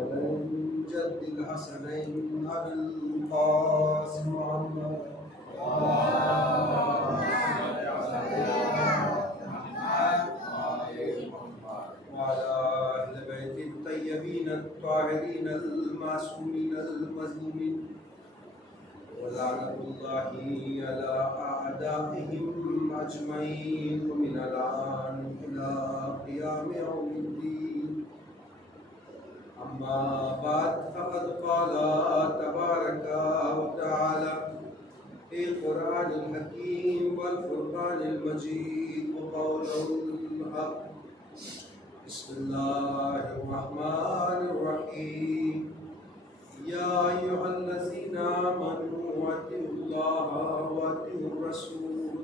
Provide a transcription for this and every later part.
ولن جد الحسنين أبي القاسم محمد وعلى أهل بيت الطيبين الطاهرين المعصومين المظلومين ولعنة الله على أعدائهم أجمعين ومن الآن إلى قيام يوم الدين. أما بعد فقد قال تبارك وتعالى في القرآن الحكيم والفرقان المجيد وقوله الحق. بسم الله الرحمن الرحيم. يا أيها الذين آمنوا أطيعوا الله وأطيعوا الرسول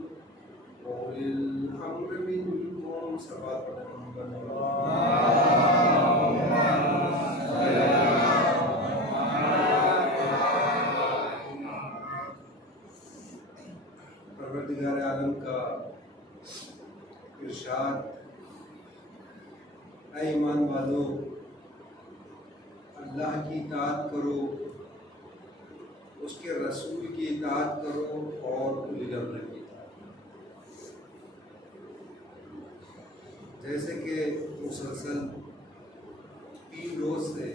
وأولي الأمر منكم. سبحان پروردگار عالم کا ارشاد، اے ایمان والو، اللہ کی اطاعت کرو، اس کے رسول کی اطاعت کرو اور اولی الامر کی اطاعت کرو. جیسے کہ مسلسل 3 روز سے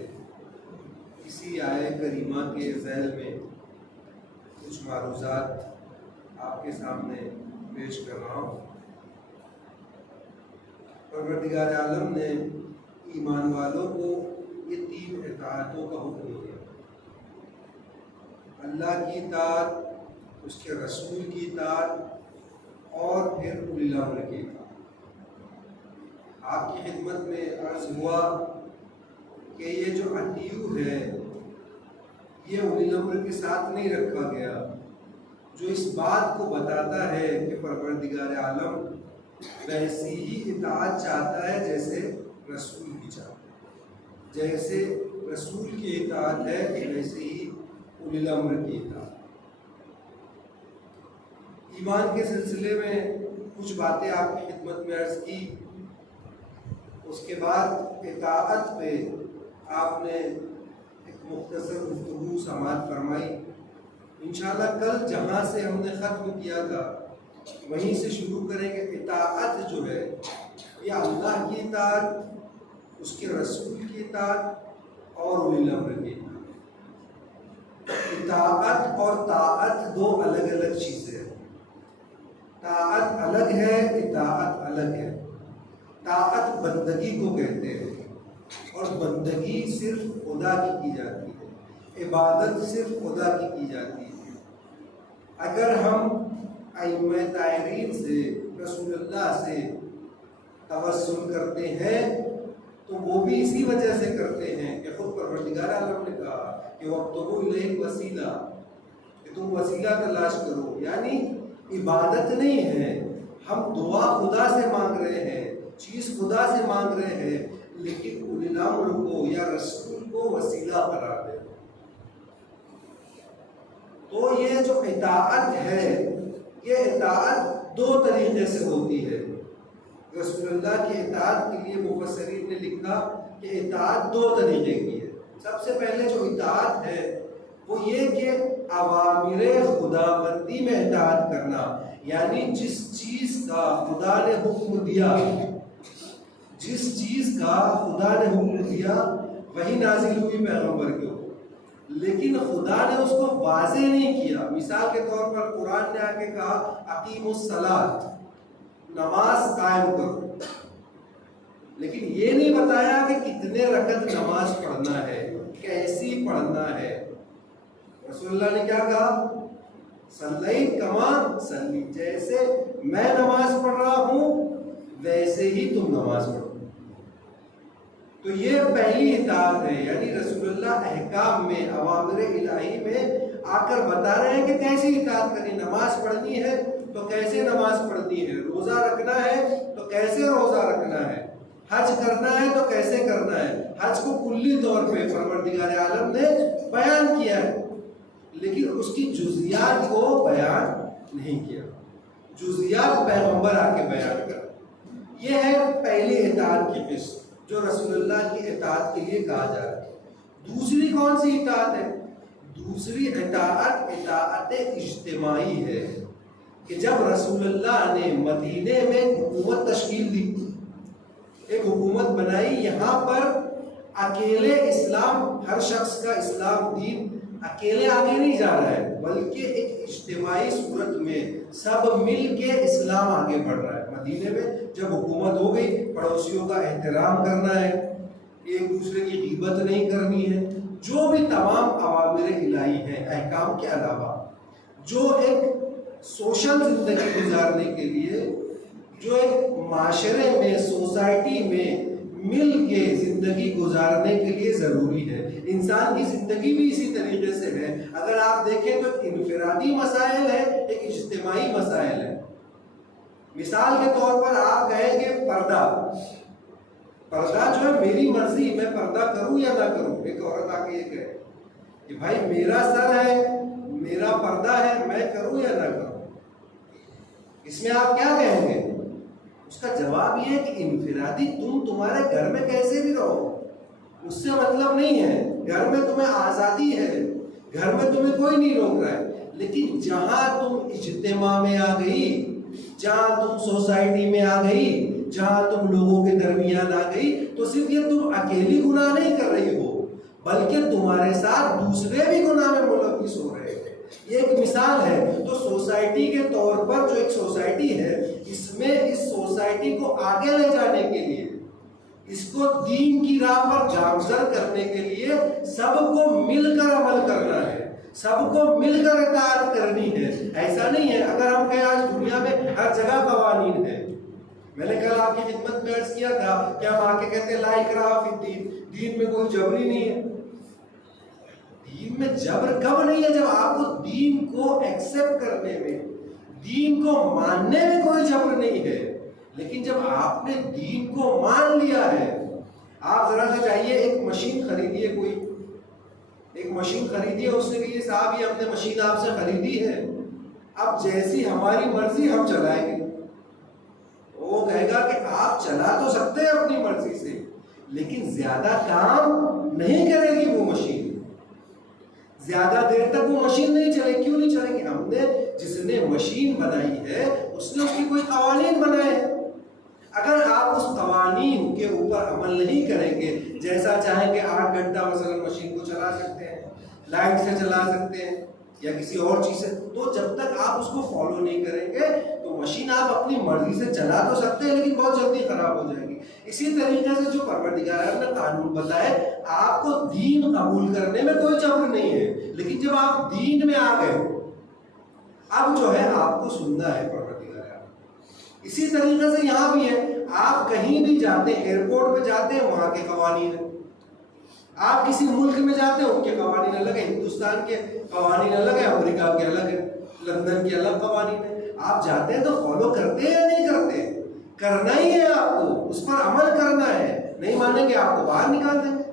اسی آیہ کریمہ کے ذیل میں کچھ معروضات آپ کے سامنے پیش کر رہا ہوں. پروردگار عالم نے ایمان والوں کو یہ 3 اطاعتوں کا حکم دیا: اللہ کی اطاعت، اس کے رسول کی اطاعت اور پھر اولی الامر کی اطاعت. آپ کی خدمت میں عرض ہوا کہ یہ جو اطیعو ہے یہ اولی الامر کے ساتھ نہیں رکھا گیا، جو اس بات کو بتاتا ہے کہ پروردگار عالم ویسی ہی اطاعت چاہتا ہے جیسے رسول کی چاہتا ہے. جیسے رسول کی اطاعت ہے ویسے ہی اولی الامر کی اطاعت. ایمان کے سلسلے میں کچھ باتیں آپ کی خدمت میں عرض کی. اس کے بعد اطاعت پہ آپ نے ایک مختصر گفتگو سماعت فرمائی. انشاءاللہ کل جہاں سے ہم نے ختم کیا تھا وہیں سے شروع کریں گے. اطاعت جو ہے یہ اللہ کی اطاعت، اس کے رسول کی اطاعت اور اولی الامر کی اطاعت. اطاعت اور طاعت 2 الگ الگ چیزیں ہیں. طاعت الگ ہے، اطاعت الگ ہے. طاعت بندگی کو کہتے ہیں اور بندگی صرف خدا کی جاتی ہے، عبادت صرف خدا کی جاتی ہے. اگر ہم ائمہ طاہرین سے، رسول اللہ سے توسل کرتے ہیں تو وہ بھی اسی وجہ سے کرتے ہیں کہ خود پروردگار عالم نے کہا کہ وَابْتَغُوا إِلَيْهِ الْوَسِيلَةَ، کہ تم وسیلہ تلاش کرو. یعنی عبادت نہیں ہے، ہم دعا خدا سے مانگ رہے ہیں، چیز خدا سے مانگ رہے ہیں، لیکن اولی الامر کو یا رسول کو وسیلہ قرار دیں. تو یہ جو اطاعت ہے یہ اطاعت 2 طریقے سے ہوتی ہے. رسول اللہ کی اطاعت کے لیے مفسرین نے لکھا کہ اطاعت 2 طریقے کی ہے. سب سے پہلے جو اطاعت ہے وہ یہ کہ اوامر خداوندی میں اطاعت کرنا، یعنی جس چیز کا خدا نے حکم دیا، جس چیز کا خدا نے حکم دیا وہی نازل ہوئی پیغمبر کے اوپر، لیکن خدا نے اس کو واضح نہیں کیا. مثال کے طور پر قرآن نے آ کے کہا اقیموا الصلاۃ، نماز قائم کرو، لیکن یہ نہیں بتایا کہ کتنے رکعت نماز پڑھنا ہے، کیسی پڑھنا ہے. رسول اللہ نے کیا کہا؟ صلیت کما صلی، جیسے میں نماز پڑھ رہا ہوں ویسے ہی تم نماز پڑھو. تو یہ پہلی اطاعت ہے، یعنی رسول اللہ احکام میں، اوامر الہی میں آ کر بتا رہے ہیں کہ کیسی اطاعت کرنی. نماز پڑھنی ہے تو کیسے نماز پڑھنی ہے، روزہ رکھنا ہے تو کیسے روزہ رکھنا ہے، حج کرنا ہے تو کیسے کرنا ہے. حج کو کلی طور پہ پروردگار عالم نے بیان کیا ہے، لیکن اس کی جزیات کو بیان نہیں کیا. جزیات پیغمبر آ کے بیان کر. یہ ہے پہلی اطاعت کی قسم جو رسول اللہ کی اطاعت کے لیے کہا جا رہا ہے. دوسری کون سی اطاعت ہے؟ دوسری اطاعت اجتماعی ہے کہ جب رسول اللہ نے مدینے میں حکومت تشکیل دی، ایک حکومت بنائی، یہاں پر اکیلے اسلام، ہر شخص کا اسلام دین اکیلے آگے نہیں جا رہا ہے، بلکہ ایک اجتماعی صورت میں سب مل کے اسلام آگے بڑھ رہا ہے۔ مدینے میں جب حکومت ہو گئی، پڑوسیوں کا احترام کرنا ہے، ایک دوسرے کی غیبت نہیں کرنی ہے، جو بھی تمام اوامر الہی ہیں احکام کے علاوہ، جو ایک سوشل زندگی گزارنے کے لیے، جو ایک معاشرے میں، سوسائٹی میں مل کے زندگی گزارنے کے لیے ضروری ہے۔ انسان کی زندگی بھی اسی طریقے سے ہے۔ اگر آپ دیکھیں تو ایک انفرادی مسائل ہے، ایک اجتماعی مسائل ہے۔ مثال کے طور پر آپ کہیں گے پردہ جو ہے میری مرضی، میں پردہ کروں یا نہ کروں۔ ایک عورت آ کے یہ کہے کہ بھائی میرا سر ہے، میرا پردہ ہے، میں کروں یا نہ کروں، اس میں آپ کیا کہیں گے؟ اس کا جواب یہ ہے کہ انفرادی تمہارے گھر میں کیسے بھی رہو، اس سے مطلب نہیں ہے، گھر میں تمہیں آزادی ہے، گھر میں تمہیں کوئی نہیں روک رہا ہے۔ لیکن جہاں تم اجتماع میں آ گئی، جہاں تم سوسائٹی میں آ گئی، جہاں تم لوگوں کے درمیان آ گئی، تو صرف یہ تم اکیلی گناہ نہیں کر رہی ہو، بلکہ تمہارے ساتھ دوسرے بھی گناہ میں ملوث ہو رہے ہیں۔ یہ ایک مثال ہے۔ تو سوسائٹی کے طور پر جو ایک سوسائٹی ہے، اس میں اس سوسائٹی کو آگے لے جانے کے لیے، اس کو دین کی راہ پر گامزن کرنے کے لیے سب کو مل کر عمل کرنا ہے، سب کو مل کر اطاعت کرنی ہے۔ ایسا نہیں ہے اگر ہم کہیں آج دنیا میں ہر جگہ قوانین ہیں۔ میں نے کل آپ کی خدمت میں عرض کیا تھا کہ ہم آ کے کہتے ہیں لا اکراہ فی الدین، دین میں کوئی جبری نہیں ہے۔ دین میں جبر کب نہیں ہے؟ جب آپ کو دین کو ایکسپٹ کرنے میں، دین کو ماننے میں کوئی جبر نہیں ہے۔ لیکن جب آپ نے دین کو مان لیا ہے، آپ ذرا سا چاہیے ایک مشین خریدیے، کوئی ایک مشین خریدیے، اس سے کہ یہ صاحب یہ ہم نے مشین آپ سے خریدی ہے، اب جیسی ہماری مرضی ہم چلائیں گے۔ وہ کہے گا کہ آپ چلا تو سکتے ہیں اپنی مرضی سے، لیکن زیادہ کام نہیں کرے گی وہ مشین، زیادہ دیر تک وہ مشین نہیں چلے۔ کیوں نہیں چلے گی؟ ہم نے جس نے مشین بنائی ہے اس نے اس کی کوئی قوانین بنائے ہیں۔ اگر آپ اس قوانین کے اوپر عمل نہیں کریں گے، جیسا چاہیں کہ 8 گھنٹہ مثلا مشین کو چلا سکتے ہیں، لائٹ سے چلا سکتے ہیں یا کسی اور چیز سے، تو جب تک آپ اس کو فالو نہیں کریں گے تو مشین آپ اپنی مرضی سے چلا تو سکتے ہیں لیکن بہت جلدی خراب ہو جائے گی۔ اسی طریقے سے جو پروردگار نے قانون بتائے، آپ کو دین قبول کرنے میں کوئی جبر نہیں ہے، لیکن جب آپ دین میں آ گئے اب جو ہے آپ کو سننا ہے پروردگار۔ اسی طریقے سے یہاں بھی ہے، آپ کہیں بھی جاتے ہیں، ایئرپورٹ پہ جاتے ہیں، وہاں کے قوانین ہیں، آپ کسی ملک میں جاتے ہیں ان کے قوانین الگ ہیں، ہندوستان کے قوانین الگ ہیں، امریکہ کے الگ ہیں، لندن کے الگ قوانین ہیں۔ آپ جاتے ہیں تو فالو کرتے ہیں یا نہیں کرتے؟ کرنا ہی ہے، آپ کو اس پر عمل کرنا ہے، نہیں مانیں گے آپ کو باہر نکال دیں گے۔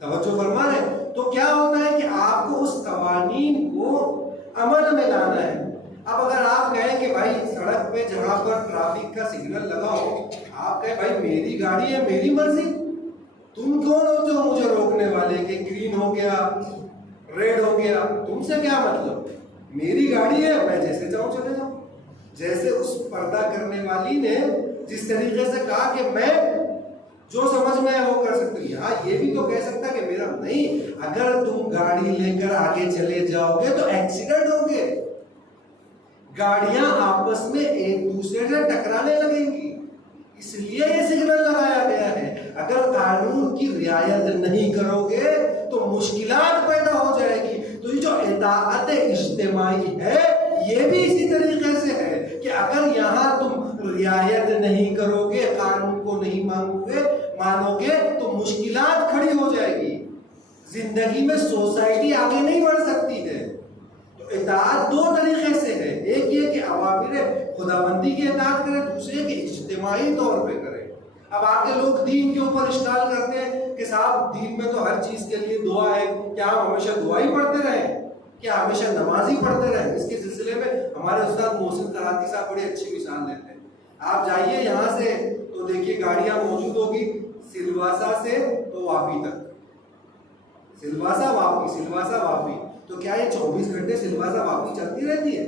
توجہ فرما رہے ہیں؟ تو کیا ہوتا ہے کہ آپ کو اس قوانین کو عمل میں لانا ہے۔ اب اگر آپ کہیں کہ بھائی سڑک پہ جہاں پر ٹریفک کا سگنل لگا ہو، آپ کہیں بھائی میری گاڑی ہے، میری مرضی، تم کون ہوتے ہو مجھے روکنے والے کہ گرین ہو گیا، ریڈ ہو گیا، تم سے کیا مطلب؟ میری گاڑی ہے، میں جیسے چاہوں چلے جاؤں۔ جیسے اس پردہ کرنے والی نے جس طریقے سے کہا کہ میں جو سمجھ میں ہے وہ کر سکتی ہے، ہاں یہ بھی تو کہہ سکتا کہ میرا نہیں، اگر تم گاڑی لے کر آگے چلے جاؤ گے تو ایکسیڈنٹ ہوں گے، گاڑیاں آپس میں ایک دوسرے سے ٹکرانے لگیں گی، اس لیے یہ سگنل لگایا گیا ہے۔ اگر قانون کی رعایت نہیں کرو گے تو مشکلات پیدا ہو جائے گی۔ تو یہ جو اطاعت اجتماعی ہے یہ بھی اسی طریقے سے ہے کہ اگر یہاں تم رعایت نہیں کرو گے، قانون کو نہیں مانو گے تو مشکلات کھڑی ہو جائے گی، زندگی میں سوسائٹی آگے نہیں بڑھ سکتی ہے۔ تو اطاعت دو طریقے سے ہے، ایک یہ کہ اوامر خداوندی کی اطاعت کرے، دوسرے کہ اجتماعی طور پہ کرے۔ اب آگے لوگ دین کے اوپر اشکال کرتے ہیں کہ صاحب دین میں تو ہر چیز کے لیے دعا ہے، کیا ہم ہمیشہ دعا ہی پڑھتے رہیں، کیا ہمیشہ نماز ہی پڑھتے رہیں؟ اس کے سلسلے میں ہمارے استاد محسن کراتی صاحب بڑی اچھی مثال دیتے ہیں۔ آپ جائیے یہاں سے تو دیکھیے گاڑیاں موجود ہوگی سلواسا سے تو واپی تک، سلواسا واپی، تو کیا یہ 24 گھنٹے سلواسا واپی چلتی رہتی ہے؟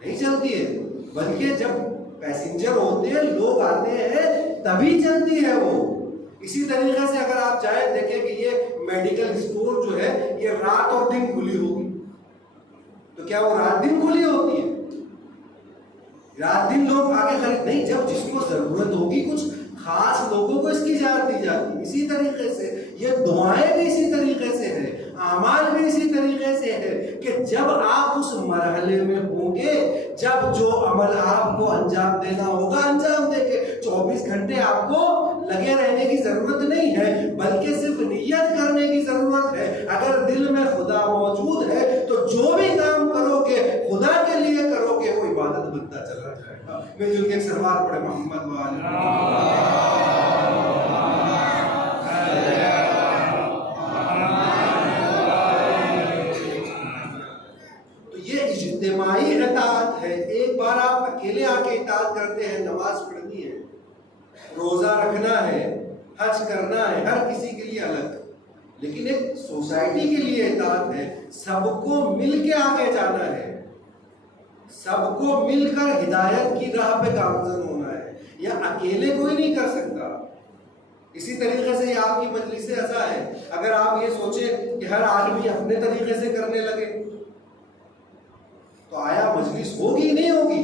نہیں چلتی ہے، بلکہ جب پیسنجر ہوتے ہیں، لوگ آتے ہیں، تبھی چلتی ہے وہ۔ اسی طریقے سے اگر آپ چاہیں دیکھیں کہ یہ میڈیکل اسٹور جو ہے یہ رات اور دن کھلی ہوگی، تو کیا وہ رات دن کھلی ہوتی ہے؟ رات دن لوگ آگے خرید نہیں، جب جس کو ضرورت ہوگی کچھ خاص لوگوں کو اس کی اجازت دی جاتی۔ اسی طریقے سے یہ دعائیں بھی اسی طریقے سے ہیں، اعمال بھی اسی طریقے سے ہے کہ جب آپ اس مرحلے میں ہوں گے، جب جو عمل آپ کو انجام دینا ہوگا انجام دیں گے۔ 24 گھنٹے آپ کو لگے رہنے کی ضرورت نہیں ہے، بلکہ صرف نیت کرنے کی ضرورت ہے۔ اگر دل میں خدا موجود ہے تو جو بھی کام کرو گے خدا کے لیے کرو گے، وہ عبادت بنتا چلا جائے گا۔ میں جو کہ سروار پڑھے محمد اجتماعی اطاعت ہے۔ ایک بار آپ اکیلے آ کے اطاعت کرتے ہیں، نماز پڑھنی ہے، روزہ رکھنا ہے، حج کرنا ہے، ہر کسی کے لیے الگ، لیکن ایک سوسائٹی کے لیے اطاعت ہے، سب کو مل کے آگے جانا ہے، سب کو مل کر ہدایت کی راہ پہ گامزن ہونا ہے، یا اکیلے کوئی نہیں کر سکتا۔ اسی طریقے سے یہ آپ کی مجلس عزا ہے، اگر آپ یہ سوچیں کہ ہر آدمی اپنے طریقے سے کرنے لگے تو آیا مجلس ہوگی؟ نہیں ہوگی،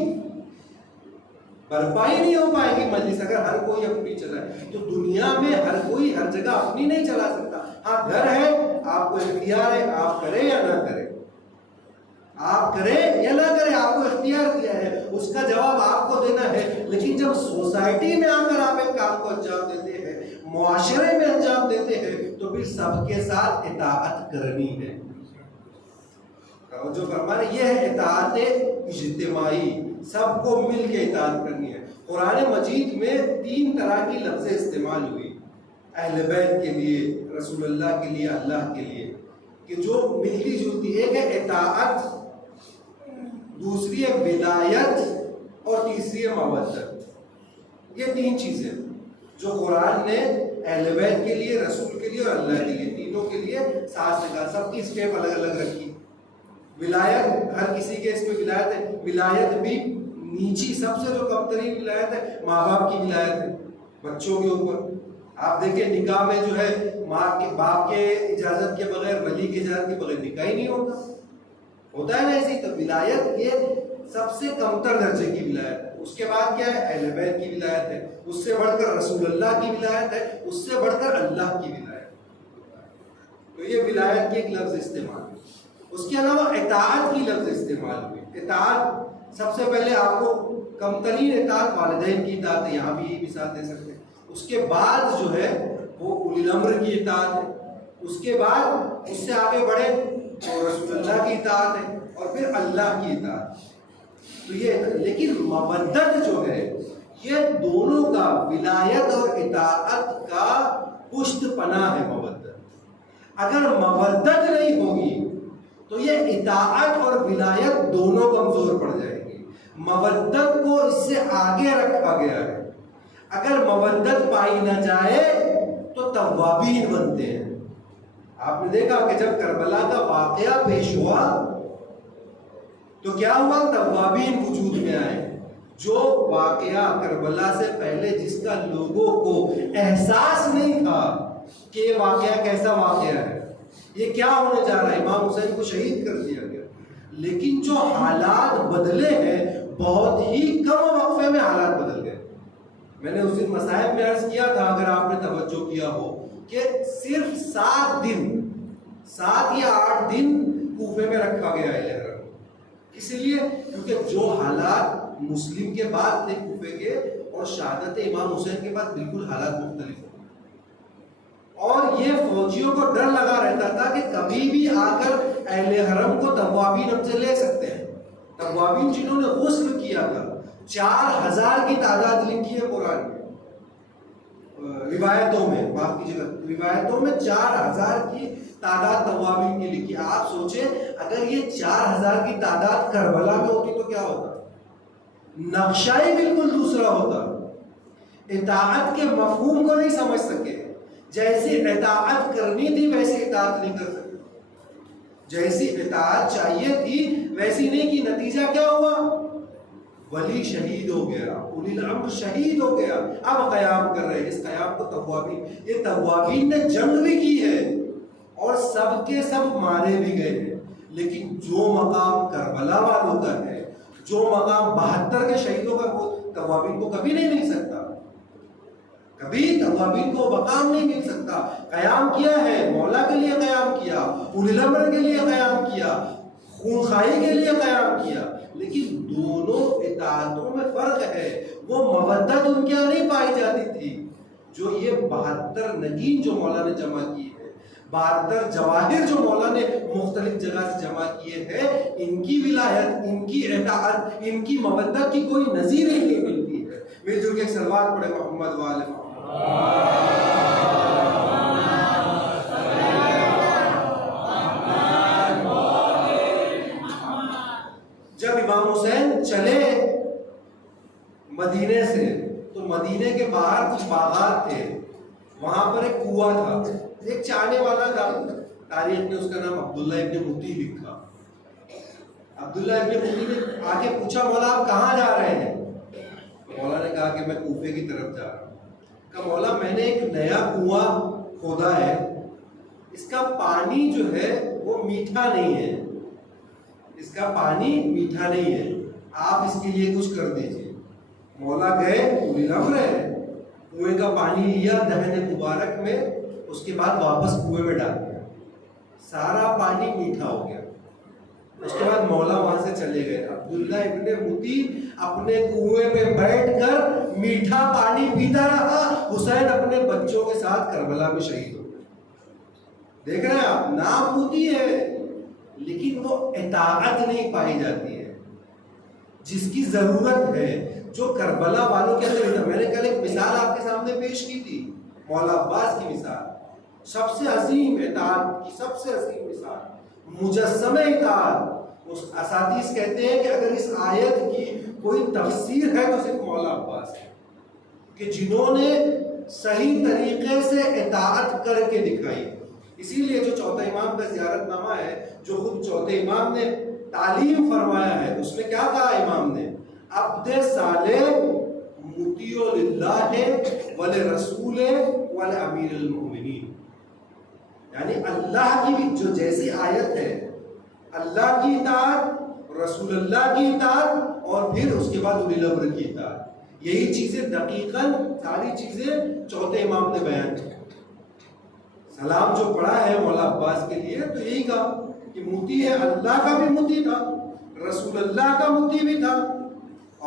برپائی نہیں ہو پائے گی مجلس اگر ہر کوئی اپنی چلائے۔ تو دنیا میں ہر کوئی ہر جگہ اپنی نہیں چلا سکتا۔ ہاں گھر ہے، آپ کو اختیار ہے، آپ کریں یا نہ کریں، آپ کریں یا نہ کریں، آپ کو اختیار دیا ہے، اس کا جواب آپ کو دینا ہے۔ لیکن جب سوسائٹی میں آ کر آپ ایک کام کو انجام دیتے ہیں، معاشرے میں انجام دیتے ہیں، تو پھر سب کے ساتھ اطاعت کرنی ہے۔ جو فرمانے یہ ہے اطاعت اجتماعی، سب کو مل کے اطاعت کرنی ہے۔ قرآن مجید میں 3 طرح کی لفظیں استعمال ہوئی، اہل بیت کے لیے، رسول اللہ کے لیے، اللہ کے لیے، کہ جو ملتی جلتی، ایک ہے اطاعت، دوسری ہے ولایت، اور تیسری ہے مودت۔ یہ 3 چیزیں جو قرآن نے اہل بیت کے لیے، رسول کے لیے اور اللہ کے لیے، تینوں کے لیے ساتھ لگا، سب کی اسٹیپ الگ الگ رکھی۔ ولایت ہر کسی کے اس میں ولایت ہے، ولایت بھی نیچی، سب سے جو کم ترین ولایت ہے ماں باپ کی ولایت ہے بچوں کے اوپر۔ آپ دیکھیں نکاح میں جو ہے ماں کے باپ کے اجازت کے بغیر، ولی کی اجازت کے بغیر نکاح ہی نہیں ہوتا ہے نا ایسی۔ تو ولایت یہ سب سے کم تر درجے کی ولایت ہے۔ اس کے بعد کیا ہے؟ اہل بیت کی ولایت ہے، اس سے بڑھ کر رسول اللہ کی ولایت ہے، اس سے بڑھ کر اللہ کی ولایت۔ تو یہ ولایت کی ایک لفظ استعمال۔ اس کے علاوہ اطاعت کی لفظ استعمال ہوئی۔ اطاعت سب سے پہلے آپ کو کم ترین اطاعت والدین کی اطاعت ہے، یہاں بھی یہی مثال دے سکتے ہیں۔ اس کے بعد جو ہے وہ اولی الامر کی اطاعت ہے، اس کے بعد اس سے آگے بڑھے تو رسول اللہ کی اطاعت ہے، اور پھر اللہ کی اطاعت۔ تو یہ لیکن مودت جو ہے یہ دونوں کا، ولایت اور اطاعت کا پشت پناہ ہے مودت۔ اگر مودت نہیں ہوگی تو یہ اطاعت اور ولایت دونوں کمزور پڑ جائے گی۔ مودت کو اس سے آگے رکھا گیا ہے۔ اگر مودت پائی نہ جائے تو توابین بنتے ہیں۔ آپ نے دیکھا کہ جب کربلا کا واقعہ پیش ہوا تو کیا ہوا؟ توابین وجود میں آئے۔ جو واقعہ کربلا سے پہلے جس کا لوگوں کو احساس نہیں تھا کہ یہ واقعہ کیسا واقعہ ہے، یہ کیا ہونے جا رہا ہے، امام حسین کو شہید کر دیا گیا، لیکن جو حالات بدلے ہیں بہت ہی کم وقفے میں حالات بدل گئے۔ میں نے اس دن مصائب میں عرض کیا تھا، اگر آپ نے توجہ کیا ہو، کہ صرف 7 یا 8 دن کوفے میں رکھا گیا ہے حرم۔ اس لیے کیونکہ جو حالات مسلم کے بعد تھے کوفے کے، اور شہادت امام حسین کے بعد بالکل حالات مختلف ہو، اور یہ فوجیوں کو ڈر لگا رہتا تھا کہ کبھی بھی آ کر اہل حرم کو توابین ہم سے لے سکتے ہیں۔ توابین جنہوں نے غسل کیا تھا، 4000 کی تعداد لکھی ہے قرآن میں، روایتوں میں، معاف کیجیے گا، روایتوں میں 4000 کی تعداد توابین کی لکھی۔ آپ سوچیں اگر یہ 4000 کی تعداد کربلا میں ہوتی تو کیا ہوتا؟ نقشہ ہی بالکل دوسرا ہوتا۔ اطاعت کے مفہوم کو نہیں سمجھ سکے۔ جیسی اطاعت کرنی تھی ویسی اطاعت نہیں کر سکے، جیسی اطاعت چاہیے تھی ویسی نہیں کی، نتیجہ کیا ہوا؟ ولی شہید ہو گیا، اولی الامر شہید ہو گیا۔ اب قیام کر رہے ہیں، اس قیام کو توابین، یہ توابین نے جنگ بھی کی ہے اور سب کے سب مارے بھی گئے ہیں، لیکن جو مقام کربلا والوں کا ہے، جو مقام 72 کے شہیدوں کا، وہ توابین کو کبھی نہیں مل سکتا، کبھی توابین کو مقام نہیں مل سکتا۔ قیام کیا ہے، مولا کے لیے قیام کیا، اولی الامر کے لیے قیام کیا، خونخواہی کے لیے قیام کیا، لیکن دونوں اطاعتوں میں فرق ہے۔ وہ مودت ان کے یہاں نہیں پائی جاتی تھی جو یہ 72 نگین جو مولا نے جمع کی ہے، 72 جواہر جو مولا نے مختلف جگہ سے جمع کیے ہیں، ان کی ولایت، ان کی اطاعت، ان کی مودت کی کوئی نظیر ہی نہیں ملتی ہے۔ مل جل کے ایک صلوات پڑھے محمد وآل محمد۔ جب امام حسین چلے مدینے سے تو مدینے کے باہر کچھ باغات تھے، وہاں پر ایک کنواں تھا، ایک چاہنے والا تھا، تاریخ نے اس کا نام عبداللہ ابن متی لکھا۔ عبداللہ ابن متی نے آ کے پوچھا مولا آپ کہاں جا رہے ہیں؟ مولا نے کہا کہ میں کوفے کی طرف جا رہا ہوں۔ کہا مولا میں نے ایک نیا کنواں کھودا ہے، اس کا پانی جو ہے وہ میٹھا نہیں ہے، اس کا پانی میٹھا نہیں ہے، آپ اس کے لیے کچھ کر دیجئے۔ مولا گئے، اولی الامر ہے، کنویں کا پانی لیا دہن مبارک میں، اس کے بعد واپس کنویں میں ڈال دیا، سارا پانی میٹھا ہو گیا۔ اس کے بعد مولا وہاں سے چلے گئے۔ عبداللہ ابن متی اپنے کنویں پہ بیٹھ کر میٹھا پانی پیتا رہا، حسین اپنے بچوں کے ساتھ کربلا میں شہید ہو گئے۔ دیکھ رہے ہیں آپ، نام متی ہے لیکن وہ اطاعت نہیں پائی جاتی ہے جس کی ضرورت ہے، جو کربلا والوں کے اندر۔ میں نے کل ایک مثال آپ کے سامنے پیش کی تھی، مولا عباس کی مثال، سب سے عظیم اطاعت کی سب سے عظیم مثال، مجسمہ اطاعت۔ اس اساتذہ کہتے ہیں کہ اگر اس آیت کی کوئی تفسیر ہے تو صرف مولا عباس ہے، کہ جنہوں نے صحیح طریقے سے اطاعت کر کے دکھائی۔ اسی لیے جو چوتھا امام کا زیارت نامہ ہے، جو خود چوتھے امام نے تعلیم فرمایا ہے، اس میں کیا کہا امام نے؟ عبد صالح مطیع للہ ولرسول ولامیر المؤمنین، یعنی اللہ کی بھی جو جیسی آیت ہے، اللہ کی اطاعت، رسول اللہ کی اطاعت، اور پھر اس کے بعد اولی الامر کی اطاعت، یہی چیزیں دقیقاً ساری چیزیں چوتھے امام نے بیان کی۔ سلام جو پڑھا ہے مولا عباس کے لیے تو یہی کہا کہ متی ہے، اللہ کا بھی متی تھا، رسول اللہ کا متی بھی تھا،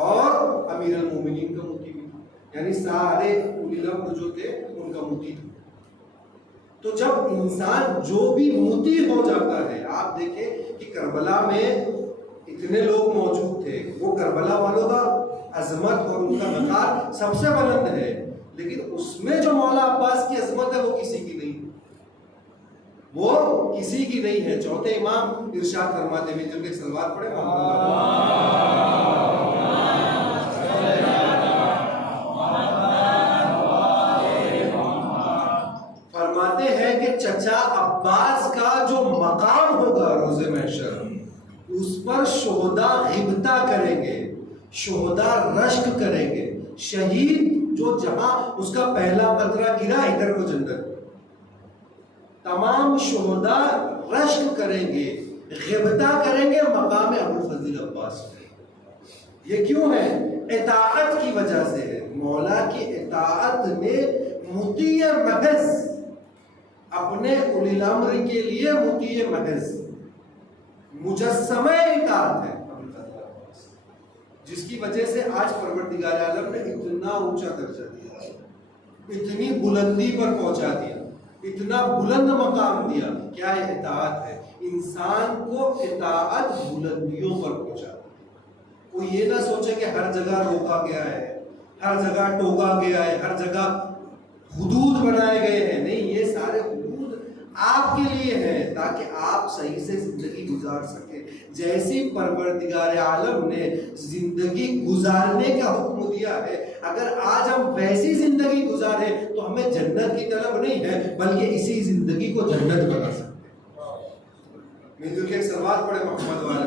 اور امیر المومنین کا متی بھی تھا، یعنی سارے اولی الامر جو تھے ان کا متی تھا۔ تو جب انسان جو بھی متی ہو جاتا ہے، آپ دیکھیں کہ کربلا میں اتنے لوگ موجود تھے، وہ کربلا والوں کا عظمت اور ان کا وقار سب سے بلند ہے، لیکن اس میں جو مولا عباس کی عظمت ہے وہ کسی کی نہیں، وہ کسی کی نہیں ہے۔ چوتھے امام ارشاد فرماتے ہیں، جو کہ صلوات پڑھے فرماتے ہیں کہ چچا عباس کا جو مقام ہوگا روز محشر، اس پر شہداء غبطہ کریں گے، شہداء رشک کریں گے۔ شہید جو جہاں اس کا پہلا قطرہ گرا ادھر کو جنت، تمام شہداء رشک کریں گے، غبطہ کریں گے مقام ابوالفضل عباس۔ یہ کیوں ہے؟ اطاعت کی وجہ سے ہے، مولا کی اطاعت میں مطیع محض، اپنے اولی الامر کے لیے مطیع محض، مجسمہ اطاعت ہے ابوالفضل عباس، جس کی وجہ سے آج پروردگار عالم نے اتنا اونچا درجہ دیا، اتنی بلندی پر پہنچا دیا، اتنا بلند مقام دیا۔ کیا ہے؟ اطاعت ہے۔ انسان کو اطاعت بلندیوں پر پہنچا۔ وہ یہ نہ سوچے کہ ہر جگہ روکا گیا ہے، ہر جگہ ٹوکا گیا ہے، ہر جگہ حدود بنائے گئے ہیں، نہیں، یہ سارے حدود آپ کے لیے ہیں تاکہ آپ صحیح سے زندگی گزار سکیں، جیسی پروردگار عالم نے زندگی گزارنے کا حکم دیا ہے، اگر آج ہم ویسی زندگی گزاریں تو ہمیں جنت کی طلب نہیں ہے، بلکہ اسی زندگی کو جنت بنا سکتے ہیں۔ مل جل کے ایک سلوات پڑھے محمد والے۔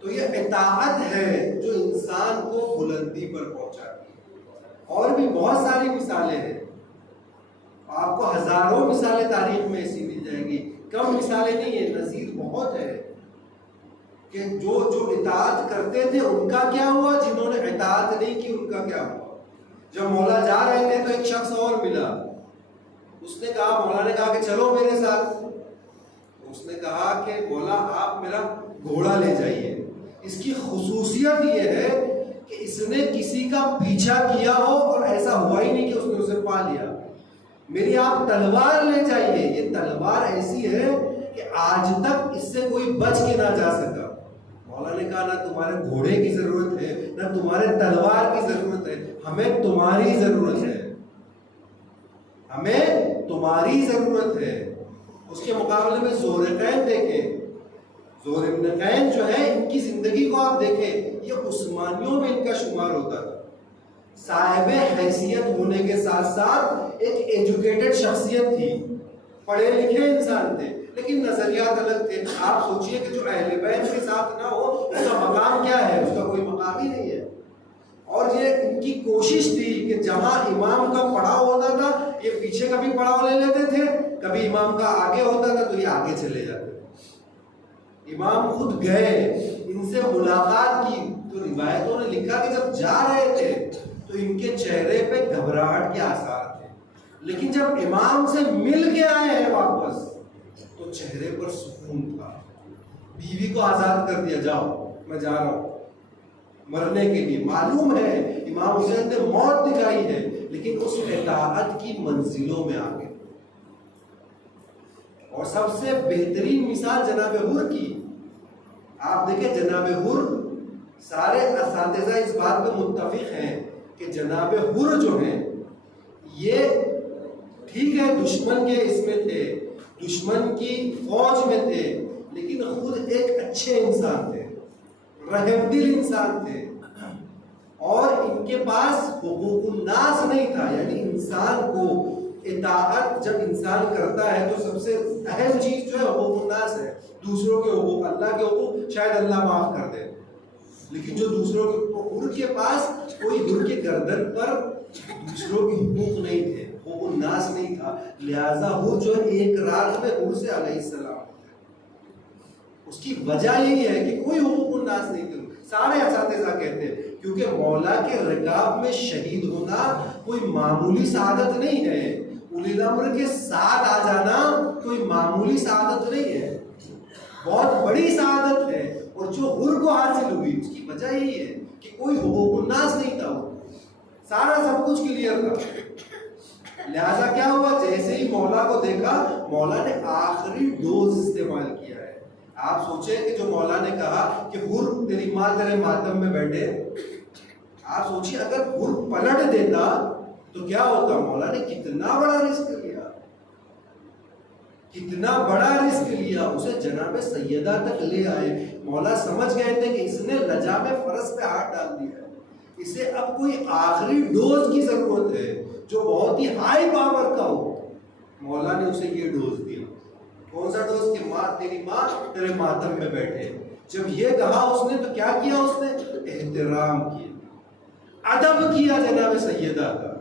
تو یہ اطاعت ہے جو انسان کو بلندی پر پہنچاتی ہے۔ اور بھی بہت ساری مثالیں ہیں، آپ کو ہزاروں مثالیں تاریخ میں ایسی مل جائیں گی، کم مثالیں نہیں ہیں، نظیر بہت ہے کہ جو اطاعت کرتے تھے ان کا کیا ہوا، جنہوں نے اطاعت نہیں کی ان کا کیا ہوا۔ جب مولا جا رہے تھے تو ایک شخص اور ملا، اس نے کہا، مولا نے کہا کہ چلو میرے ساتھ۔ اس نے کہا کہ مولا آپ میرا گھوڑا لے جائیے، اس کی خصوصیت یہ ہے کہ اس نے کسی کا پیچھا کیا ہو اور ایسا ہوا ہی نہیں کہ اس نے اسے پا لیا۔ میری آپ تلوار لے جائیے، یہ تلوار ایسی ہے کہ آج تک اس سے کوئی بچ کے نہ جا سکا۔ مولا نے کہا نہ تمہارے گھوڑے کی ضرورت ہے نہ تمہارے تلوار کی ضرورت ہے، ہمیں تمہاری ضرورت ہے، ہمیں تمہاری ضرورت ہے۔ اس کے مقابلے میں ذوالقین دیکھیں، ذوالقین جو ہے ان کی زندگی کو آپ دیکھیں، یہ عثمانیوں میں ان کا شمار ہوتا تھا، صاحب حیثیت ہونے کے ساتھ ساتھ ایک ایجوکیٹڈ شخصیت تھی، پڑھے لکھے انسان تھے، لیکن نظریات الگ تھے۔ آپ سوچئے کہ جو اہل بیت کے ساتھ نہ ہو اس کا مقام کیا ہے، اس کا کوئی مقام ہی نہیں ہے۔ اور یہ ان کی کوشش تھی کہ جہاں امام کا پڑاؤ ہوتا تھا یہ پیچھے کا بھی پڑاؤ لے لیتے تھے، کبھی امام کا آگے ہوتا تھا تو یہ آگے چلے جاتے تھے۔ امام خود گئے، ان سے ملاقات کی تو روایتوں نے لکھا کہ جب جا رہے تھے تو ان کے چہرے پہ گھبراہٹ کے آثار تھے، لیکن جب امام سے مل کے آئے ہیں واپس تو چہرے پر سکون تھا۔ بیوی کو آزاد کر دیا، جاؤ میں جا رہا ہوں مرنے کے لیے۔ معلوم ہے امام حسین نے موت دکھائی ہے، لیکن اس اطاعت کی منزلوں میں آگے۔ اور سب سے بہترین مثال جناب حر کی، آپ دیکھیں جناب حر، سارے اساتذہ اس بات پہ متفق ہیں کہ جناب حر جو ہیں یہ ٹھیک ہے دشمن کے اس میں تھے، دشمن کی فوج میں تھے، لیکن خود ایک اچھے انسان تھے، رحم دل انسان تھے، اور ان کے پاس حقوق الناس نہیں تھا۔ یعنی انسان کو اطاعت جب انسان کرتا ہے تو سب سے اہم چیز جو ہے حقوق الناس ہے، دوسروں کے حقوق، اللہ کے حقوق شاید اللہ معاف کر دے، لیکن جو دوسروں کے حقوق کے پاس کوئی حر کے گردن پر دوسروں کے حقوق نہیں تھے، حقوق الناس نہیں تھا، لہذا حر جو ہے ایک رات میں حر سے علیہ السلام، اس کی وجہ یہی ہے کہ کوئی حقوق الناس نہیں تھے۔ سارے اساتذہ کہتے ہیں کیونکہ مولا کے رکاب میں شہید ہونا کوئی معمولی سعادت نہیں ہے، اولی الامر کے ساتھ آ جانا کوئی معمولی سعادت نہیں ہے، بہت بڑی سعادت ہے۔ اور جو حر کو حاصل ہوئی اس کی وجہ یہی ہے کہ کوئی حقوق الناس نہیں تھا، سارا سب کچھ کلیئر تھا۔ لہذا کیا ہوا، جیسے ہی مولا کو دیکھا، مولا نے آخری ڈوز استعمال کیا ہے۔ آپ سوچیں کہ جو مولا نے کہا کہ حر تیری ماں تیرے ماتم میں بیٹھے، آپ سوچیں اگر حر پلٹ دیتا تو کیا ہوتا۔ مولا نے کتنا بڑا رسک لیا، کتنا بڑا رسک لیا، اسے جناب سیدہ تک لے آئے۔ مولا سمجھ گئے تھے کہ اس نے لجام فرض پہ ہاتھ ڈال دیا ہے، اسے اب کوئی آخری ڈوز کی ضرورت ہے جو بہت ہی ہائی پاور کا ہو۔ مولا نے اسے یہ ڈوز دیا۔ کون سا ڈوز؟ کہ ماں تیری ماں تیرے ماتم میں بیٹھے۔ جب یہ کہا اس نے تو کیا کیا، اس نے احترام کیا، ادب کیا جناب سیدہ کا۔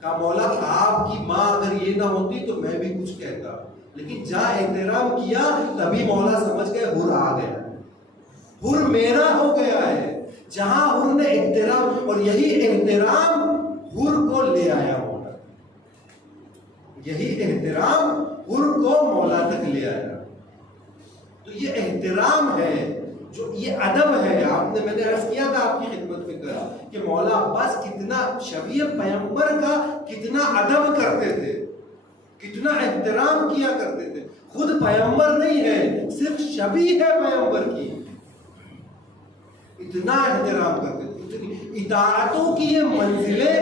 کہا مولا آپ کی ماں اگر یہ نہ ہوتی تو میں بھی کچھ کہتا، لیکن جہاں احترام کیا تبھی مولا سمجھ گئے حر آ گیا، حر میرا ہو گیا ہے۔ جہاں حر نے احترام، اور یہی احترام حر کو لے آیا مولا، یہی احترام حر کو مولا تک لے آیا۔ تو یہ احترام ہے، جو یہ ادب ہے۔ میں نے عرض کیا تھا آپ کی خدمت میں کہ مولا عباس کتنا شبیہ پیغمبر کا کتنا ادب کرتے تھے، کتنا احترام کیا کرتے تھے۔ خود پیغمبر نہیں ہے، صرف شبیہ ہے پیغمبر کی، اتنا احترام کرتے تھے۔ اطاعتوں کی یہ منزلیں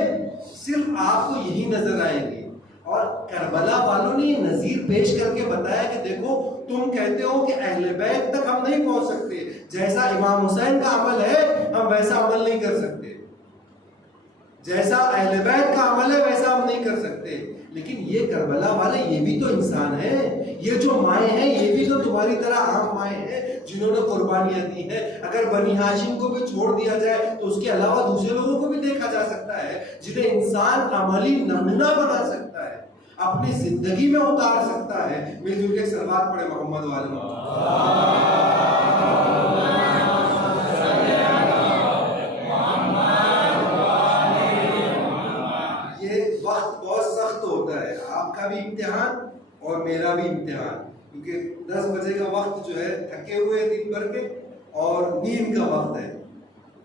صرف آپ کو یہی نظر آئیں گے. اور کربلا والوں نے یہ نظیر پیش کر کے بتایا کہ دیکھو تم کہتے ہو کہ اہل بیت تک ہم نہیں پہنچ سکتے، جیسا امام حسین کا عمل ہے ہم ویسا عمل نہیں کر سکتے، جیسا اہل بیت کا عمل ہے ویسا ہم نہیں کر سکتے. لیکن یہ کربلا والے یہ بھی تو انسان ہیں، یہ جو مائیں ہیں یہ بھی تو تمہاری طرح عام مائیں ہیں جنہوں نے قربانیاں دی ہیں. اگر بنی ہاشم کو بھی چھوڑ دیا جائے تو اس کے علاوہ دوسرے لوگوں کو بھی دیکھا جا سکتا ہے جنہیں انسان عملی نمونہ بنا سکتا ہے، اپنی زندگی میں اتار سکتا ہے. مل جل کے صلوات پڑھے محمد والے. آپ کا بھی امتحان اور میرا بھی امتحان، کیونکہ 10 بجے کا وقت جو ہے تھکے ہوئے دن بھر کے اور نیند کا وقت ہے،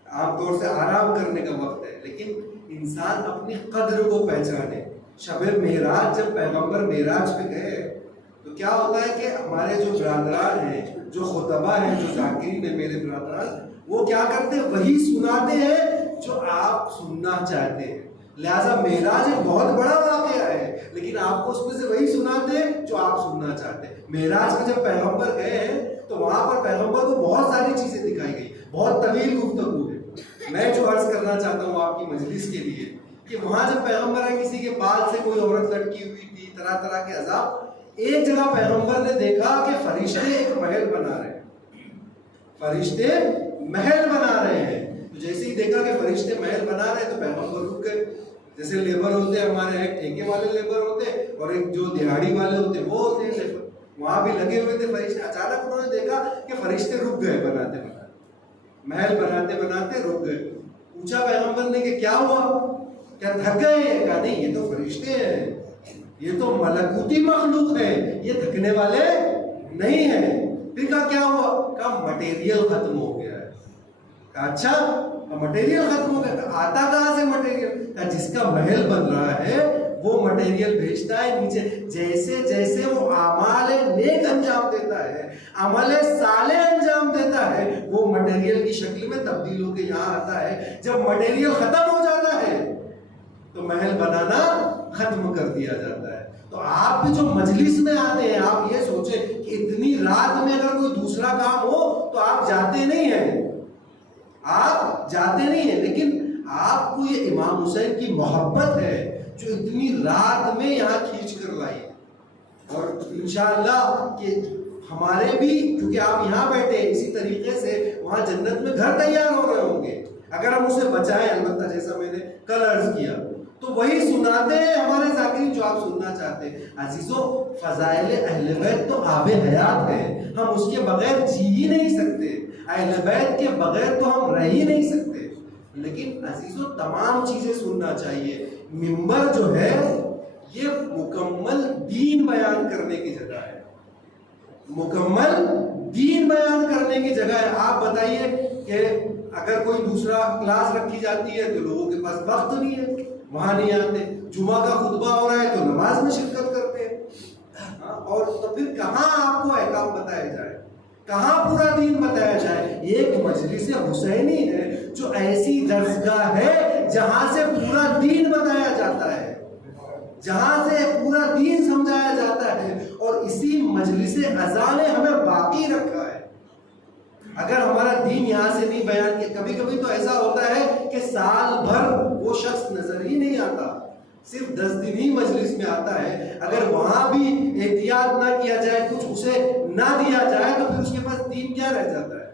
عام طور سے آرام کرنے کا وقت ہے. لیکن انسان اپنی قدر کو پہچانے. شب معراج جب پیغمبر معراج پہ گئے تو کیا ہوتا ہے کہ ہمارے جو برادران ہیں، جو خطبہ ہیں، جو ذاکرین ہیں میرے برادران، وہ کیا کرتے ہیں؟ وہی سناتے ہیں جو آپ سننا چاہتے ہیں. لہٰذا معراج ایک بہت بڑا واقعہ ہے، لیکن آپ کو اس میں سے وہی سناتے ہیں جو آپ سننا چاہتے ہیں. معراج میں جب پیغمبر گئے ہیں تو وہاں پر پیغمبر کو بہت ساری چیزیں دکھائی گئی، بہت طویل گفتگو ہے. میں جو عرض کرنا چاہتا ہوں آپ کی مجلس کے لیے کہ وہاں جب پیغمبر ہے کسی کے بال سے کوئی عورت لٹکی ہوئی تھی، طرح طرح کے عذاب. ایک جگہ پیغمبر نے دیکھا کہ فرشتے ایک محل بنا رہے ہیں، فرشتے محل بنا رہے ہیں. تو جیسے ہی دیکھا کہ فرشتے محل بنا رہے ہیں تو پیغمبر رک گئے. جیسے لیبر ہوتے ہیں ہمارے، ایک ٹھیکے والے لیبر ہوتے ہیں اور ایک جو دیہاڑی والے ہوتے ہیں وہ ہوتے ہیں لیبر، وہاں بھی لگے ہوئے تھے فرشتے. اچانک انہوں نے دیکھا کہ فرشتے رک گئے، بناتے بناتے محل بناتے بناتے رک گئے. پوچھا پیغمبر نے کہ کیا ہوا، کیا تھک گئے؟ کہا نہیں، یہ تو فرشتے ہیں، یہ تو ملکوتی مخلوق ہے، یہ تھکنے والے نہیں ہیں. پھر کہا کیا ہوا؟ کہا مٹیریل ختم ہو گیا ہے. کہا اچھا مٹیریل ختم ہو گیا؟ آتا کہاں سے مٹیریل؟ جس کا محل بن رہا ہے وہ مٹیریل بھیجتا ہے نیچے. جیسے جیسے وہ اعمال نیک انجام دیتا ہے، عمل صالح انجام دیتا ہے، وہ مٹیریل کی شکل میں تبدیل ہو کے یہاں آتا ہے. جب مٹیریل ختم ہو جاتا ہے تو محل بنانا ختم کر دیا جاتا ہے. تو آپ بھی جو مجلس میں آتے ہیں آپ یہ سوچیں کہ اتنی رات میں اگر کوئی دوسرا کام ہو تو آپ جاتے نہیں ہیں، آپ جاتے نہیں ہیں. لیکن آپ کو یہ امام حسین کی محبت ہے جو اتنی رات میں یہاں کھینچ کر لائی. اور انشاءاللہ کہ ہمارے بھی، کیونکہ آپ یہاں بیٹھے اسی طریقے سے وہاں جنت میں گھر تیار ہو رہے ہوں گے اگر ہم اسے بچائیں. البتہ جیسا میں نے کل عرض کیا تو وہی سناتے ہیں ہمارے ذاکرین جو آپ سننا چاہتے ہیں. عزیزو، فضائل اہل بیت تو آب حیات ہے، ہم اس کے بغیر جی ہی نہیں سکتے، اہل بیت کے بغیر تو ہم رہ ہی نہیں سکتے. لیکن عزیزو تمام چیزیں سننا چاہیے. منبر جو ہے یہ مکمل دین بیان کرنے کی جگہ ہے، مکمل دین بیان کرنے کی جگہ ہے. آپ بتائیے کہ اگر کوئی دوسرا کلاس رکھی جاتی ہے تو لوگوں کے پاس وقت نہیں ہے، وہاں نہیں آتے. جمعہ کا خطبہ ہو رہا ہے تو نماز میں شرکت کرتے ہیں. اور تو پھر کہاں آپ کو احکام بتایا جائے، کہاں پورا دین بتایا جائے؟ ایک مجلس حسینی ہے جو ایسی درسگاہ ہے جہاں سے پورا دین بتایا جاتا ہے، جہاں سے پورا دین سمجھایا جاتا ہے. اور اسی مجلس اذان نے ہمیں باقی رکھا ہے. اگر ہمارا دین یہاں سے نہیں بیان کیا، کبھی کبھی تو ایسا ہوتا ہے کہ سال بھر وہ شخص نظر ہی نہیں آتا، صرف 10 دن ہی مجلس میں آتا ہے. اگر وہاں بھی احتیاط نہ کیا جائے، کچھ اسے نہ دیا جائے تو پھر اس کے پاس دین کیا رہ جاتا ہے،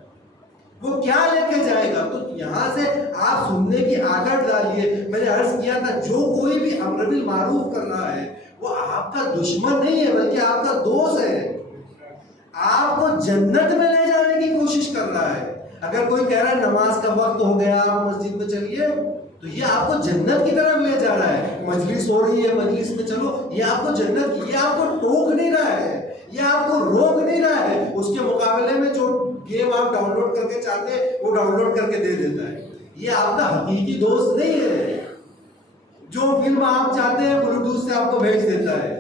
وہ کیا لے کے جائے گا؟ تو یہاں سے آپ سننے کی عادت ڈالیے. میں نے عرض کیا تھا جو کوئی بھی امر بالمعروف کر رہا ہے وہ آپ کا دشمن نہیں ہے بلکہ آپ کا دوست ہے، آپ کو جنت میں لے جانے کی کوشش کر رہا ہے. اگر کوئی کہہ رہا ہے نماز کا وقت ہو گیا آپ مسجد میں چلیے، تو یہ آپ کو جنت کی طرف لے جا رہا ہے. مجلس ہو رہی ہے مجلس میں چلو، یہ آپ کو جنت کی، یہ آپ کو ٹوک نہیں رہا ہے، یہ آپ کو روک نہیں رہا ہے. اس کے مقابلے میں جو گیم آپ ڈاؤن لوڈ کر کے چاہتے ہیں وہ ڈاؤن لوڈ کر کے دے دیتا ہے. یہ آپ کا حقیقی دوست نہیں ہے. جو فلم آپ چاہتے ہیں بلوٹوتھ سے آپ کو بھیج دیتا ہے،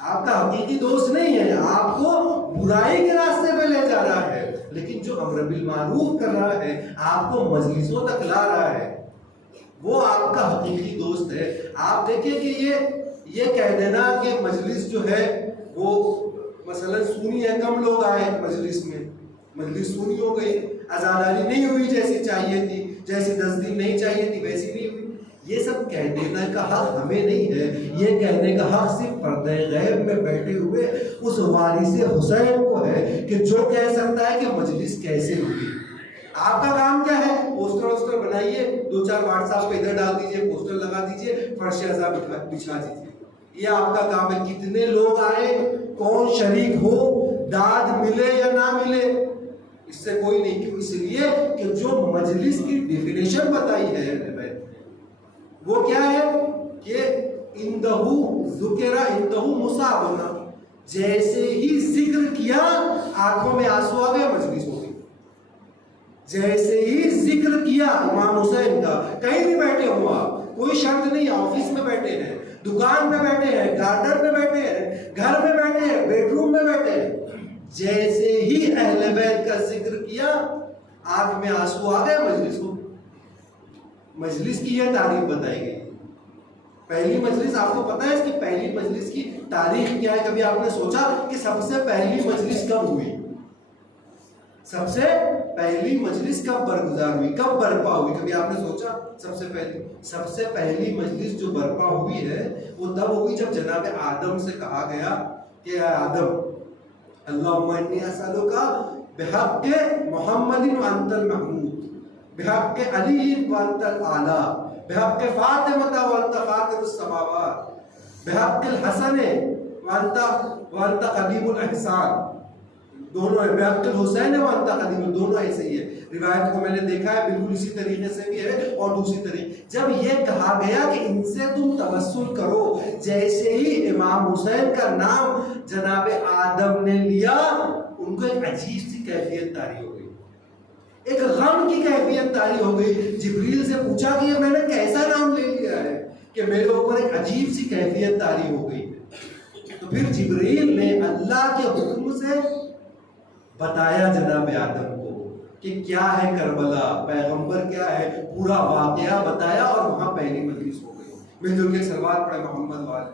آپ کا حقیقی دوست نہیں ہے، آپ کو برائی کے راستے پہ لے جا رہا ہے. لیکن جو امر بالمعروف کر رہا ہے آپ کو مجلسوں تک لا رہا ہے، وہ آپ کا حقیقی دوست ہے۔ آپ دیکھیں کہ یہ کہہ دینا کہ مجلس جو ہے وہ مثلا سنی ہے، کم لوگ آئے مجلس میں، مجلس سنی ہو گئی، عزاداری نہیں ہوئی جیسی چاہیے تھی، جیسی 10 دن نہیں چاہیے تھی ویسی نہیں ہوئی، یہ سب کہہ دینے کا حق ہمیں نہیں ہے۔ یہ کہنے کا حق صرف پردہ غیب میں بیٹھے ہوئے اس وارث حسین کو ہے کہ جو کہہ سکتا ہے کہ مجلس کیسے ہوئی۔ آپ کا کام کیا ہے؟ پوسٹر بنائیے، 2-4 واٹس ایپ پہ ادھر ڈال دیجئے، پوسٹر لگا دیجئے، فرش عزا بچھا دیجئے، یہ آپ کا کام ہے۔ کتنے لوگ آئے، کون شریک ہو، داد ملے یا نہ ملے، اس سے کوئی نہیں۔ کیوں؟ اس لیے کہ جو مجلس کی ڈیفینیشن بتائی ہے وہ کیا ہے کہ اندہو ذکر اندہو مصابنا، جیسے ہی ذکر کیا آنکھوں میں آنسو آ گئے، مجلس ہو گئی۔ جیسے ہی ذکر کیا امام حسین کا، کہیں بھی بیٹھے ہو آپ، کوئی شرط نہیں، آفس میں بیٹھے ہیں، دکان میں بیٹھے ہیں، گارڈن میں بیٹھے ہیں، گھر میں بیٹھے ہیں، بیڈ روم میں بیٹھے ہیں، جیسے ہی اہل بیت کا ذکر کیا آنکھ میں آنسو آ گئے، مجلس ہو۔ مجلس کی یہ تاریخ بتائی گئی۔ پہلی مجلس آپ کو پتا ہے اس کی پہلی مجلس کی تاریخ کیا ہے؟ کبھی آپ نے سوچا کہ سب سے پہلی مجلس کب ہوئی؟ سب سے پہلی مجلس کب برگزار ہوئی، کب برپا ہوئی؟ کبھی آپ نے سوچا؟ سب سے پہلی مجلس جو برپا ہوئی ہے وہ تب ہوئی جب جناب آدم سے کہا گیا کہ اے آدم، اللہم انی اسألک بحق محمد وانت المحمود، بحق علی وانت الاعلی، بحق فاطمہ وانت فاطر السماوات، بحق الحسن وانت قدیم الاحسان، دونوں ہے، بحق الحسین وانت قدیم، دونوں ایسے ہی ہے۔ روایت کو میں نے دیکھا ہے بالکل اسی طریقے سے بھی ہے اور دوسری طریقے۔ جب یہ کہا گیا کہ ان سے تم توسل کرو، جیسے ہی امام حسین کا نام جناب آدم نے لیا، ان کو ایک عجیب سی کیفیت طاری ہو گئی، ایک غم کی کیفیت طاری ہو گئی۔ جبریل سے پوچھا کہ یہ میں نے کیسا نام لے لیا ہے کہ میرے اوپر ایک عجیب سی کیفیت طاری ہو گئی۔ تو پھر جبریل نے اللہ کے حکم سے بتایا جناب آدم کو کہ کیا ہے کربلا، پیغمبر کیا ہے، پورا واقعہ بتایا اور وہاں پہلی مجلس ہو گئی۔ مل جل کے صلوات پڑھے محمد والے۔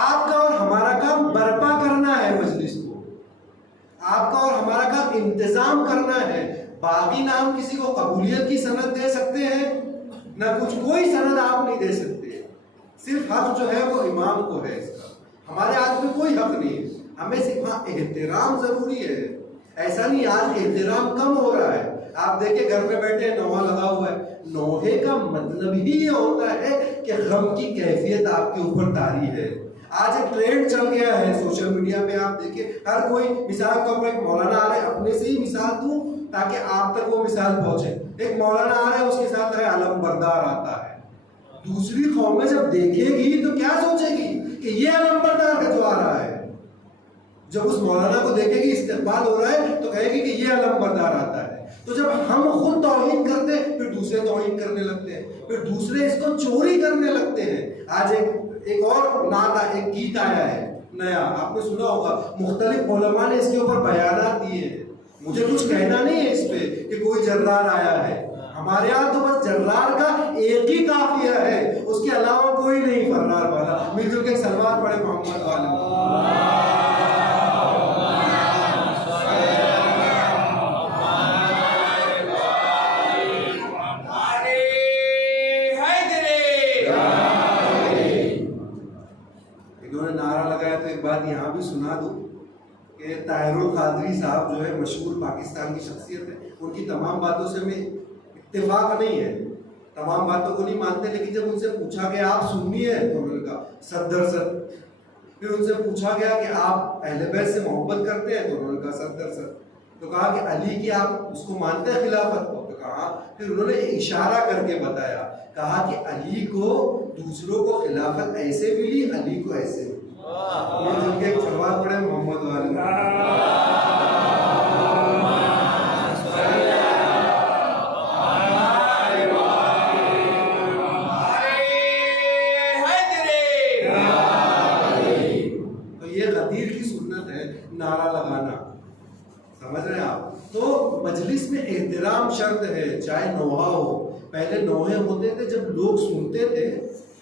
آپ کا اور ہمارا کام برپا کرنا ہے مجلس کو، آپ کا اور ہمارا کام انتظام کرنا ہے۔ باقی نام کسی کو قبولیت کی سند دے سکتے ہیں نہ کچھ، کوئی سند آپ نہیں دے سکتے، صرف حق جو ہے وہ امام کو ہے، اس کا ہمارے ہاتھ میں کوئی حق نہیں ہے۔ ہمیں صرف احترام ضروری ہے، ایسا نہیں آج احترام کم ہو رہا ہے۔ آپ دیکھیں گھر میں بیٹھے نوحہ لگا ہوا ہے، نوحے کا مطلب ہی یہ ہوتا ہے کہ غم کی کیفیت آپ کے اوپر طاری ہے۔ آج ایک ٹرینڈ چل گیا ہے سوشل میڈیا پہ، آپ دیکھیں ہر کوئی، مثال کے طور پر ایک مولانا آ رہا ہے، اپنے سے ہی مثال دوں تاکہ آپ تک وہ مثال پہنچے۔ ایک مولانا آ رہا ہے، اس کے ساتھ ہے علم بردار آتا ہے، دوسری قومیں جب دیکھے گی تو کیا سوچے گی کہ یہ علم بردار ہے جو آ رہا ہے۔ جب اس مولانا کو دیکھے گی استقبال ہو رہا ہے تو کہے گی کہ یہ علم بردار آتا ہے۔ تو جب ہم خود توہین کرتے ہیں پھر دوسرے توہین کرنے لگتے ہیں، پھر دوسرے اس کو چوری کرنے لگتے ہیں۔ آج ایک اور نعت، ایک گیت آیا ہے نیا، آپ نے سنا ہوگا، مختلف علماء نے اس کے اوپر بیانات دیے ہیں۔ مجھے کچھ کہنا نہیں ہے اس پہ کہ کوئی جرار آیا ہے، ہمارے یہاں تو بس جرار کا ایک ہی قافیہ ہے، اس کے علاوہ کوئی نہیں فرار والا۔ مل جل کے صلوات پڑھے محمد والے۔ بات یہاں بھی سنا دوں کہ طاہر القادری صاحب جو ہے مشہور پاکستان کی شخصیت ہے، ان کی تمام باتوں سے میں اتفاق نہیں ہے، تمام باتوں کو نہیں مانتے، لیکن جب ان سے پوچھا کہ آپ سنی ہے تو انہوں نے کہا 100%۔ پھر ان سے پوچھا گیا کہ آپ اہل بیت سے محبت کرتے ہیں تو انہوں نے کہا 100%۔ تو کہا کہ علی کی آپ اس کو مانتے ہیں خلافت کو؟ تو کہا۔ پھر انہوں نے اشارہ کر کے بتایا، کہا کہ علی کو دوسروں کو خلافت ایسے ملی، علی کو ایسے ملی۔ یہ جن کے سلوات پڑھے محمد والے۔ تو یہ غدیر کی سنت ہے۔ نعرہ لگانا، سمجھ رہے ہیں آپ؟ تو مجلس میں احترام شرط ہے، چاہے نوحہ ہو. پہلے نوحے ہوتے تھے، جب لوگ سنتے تھے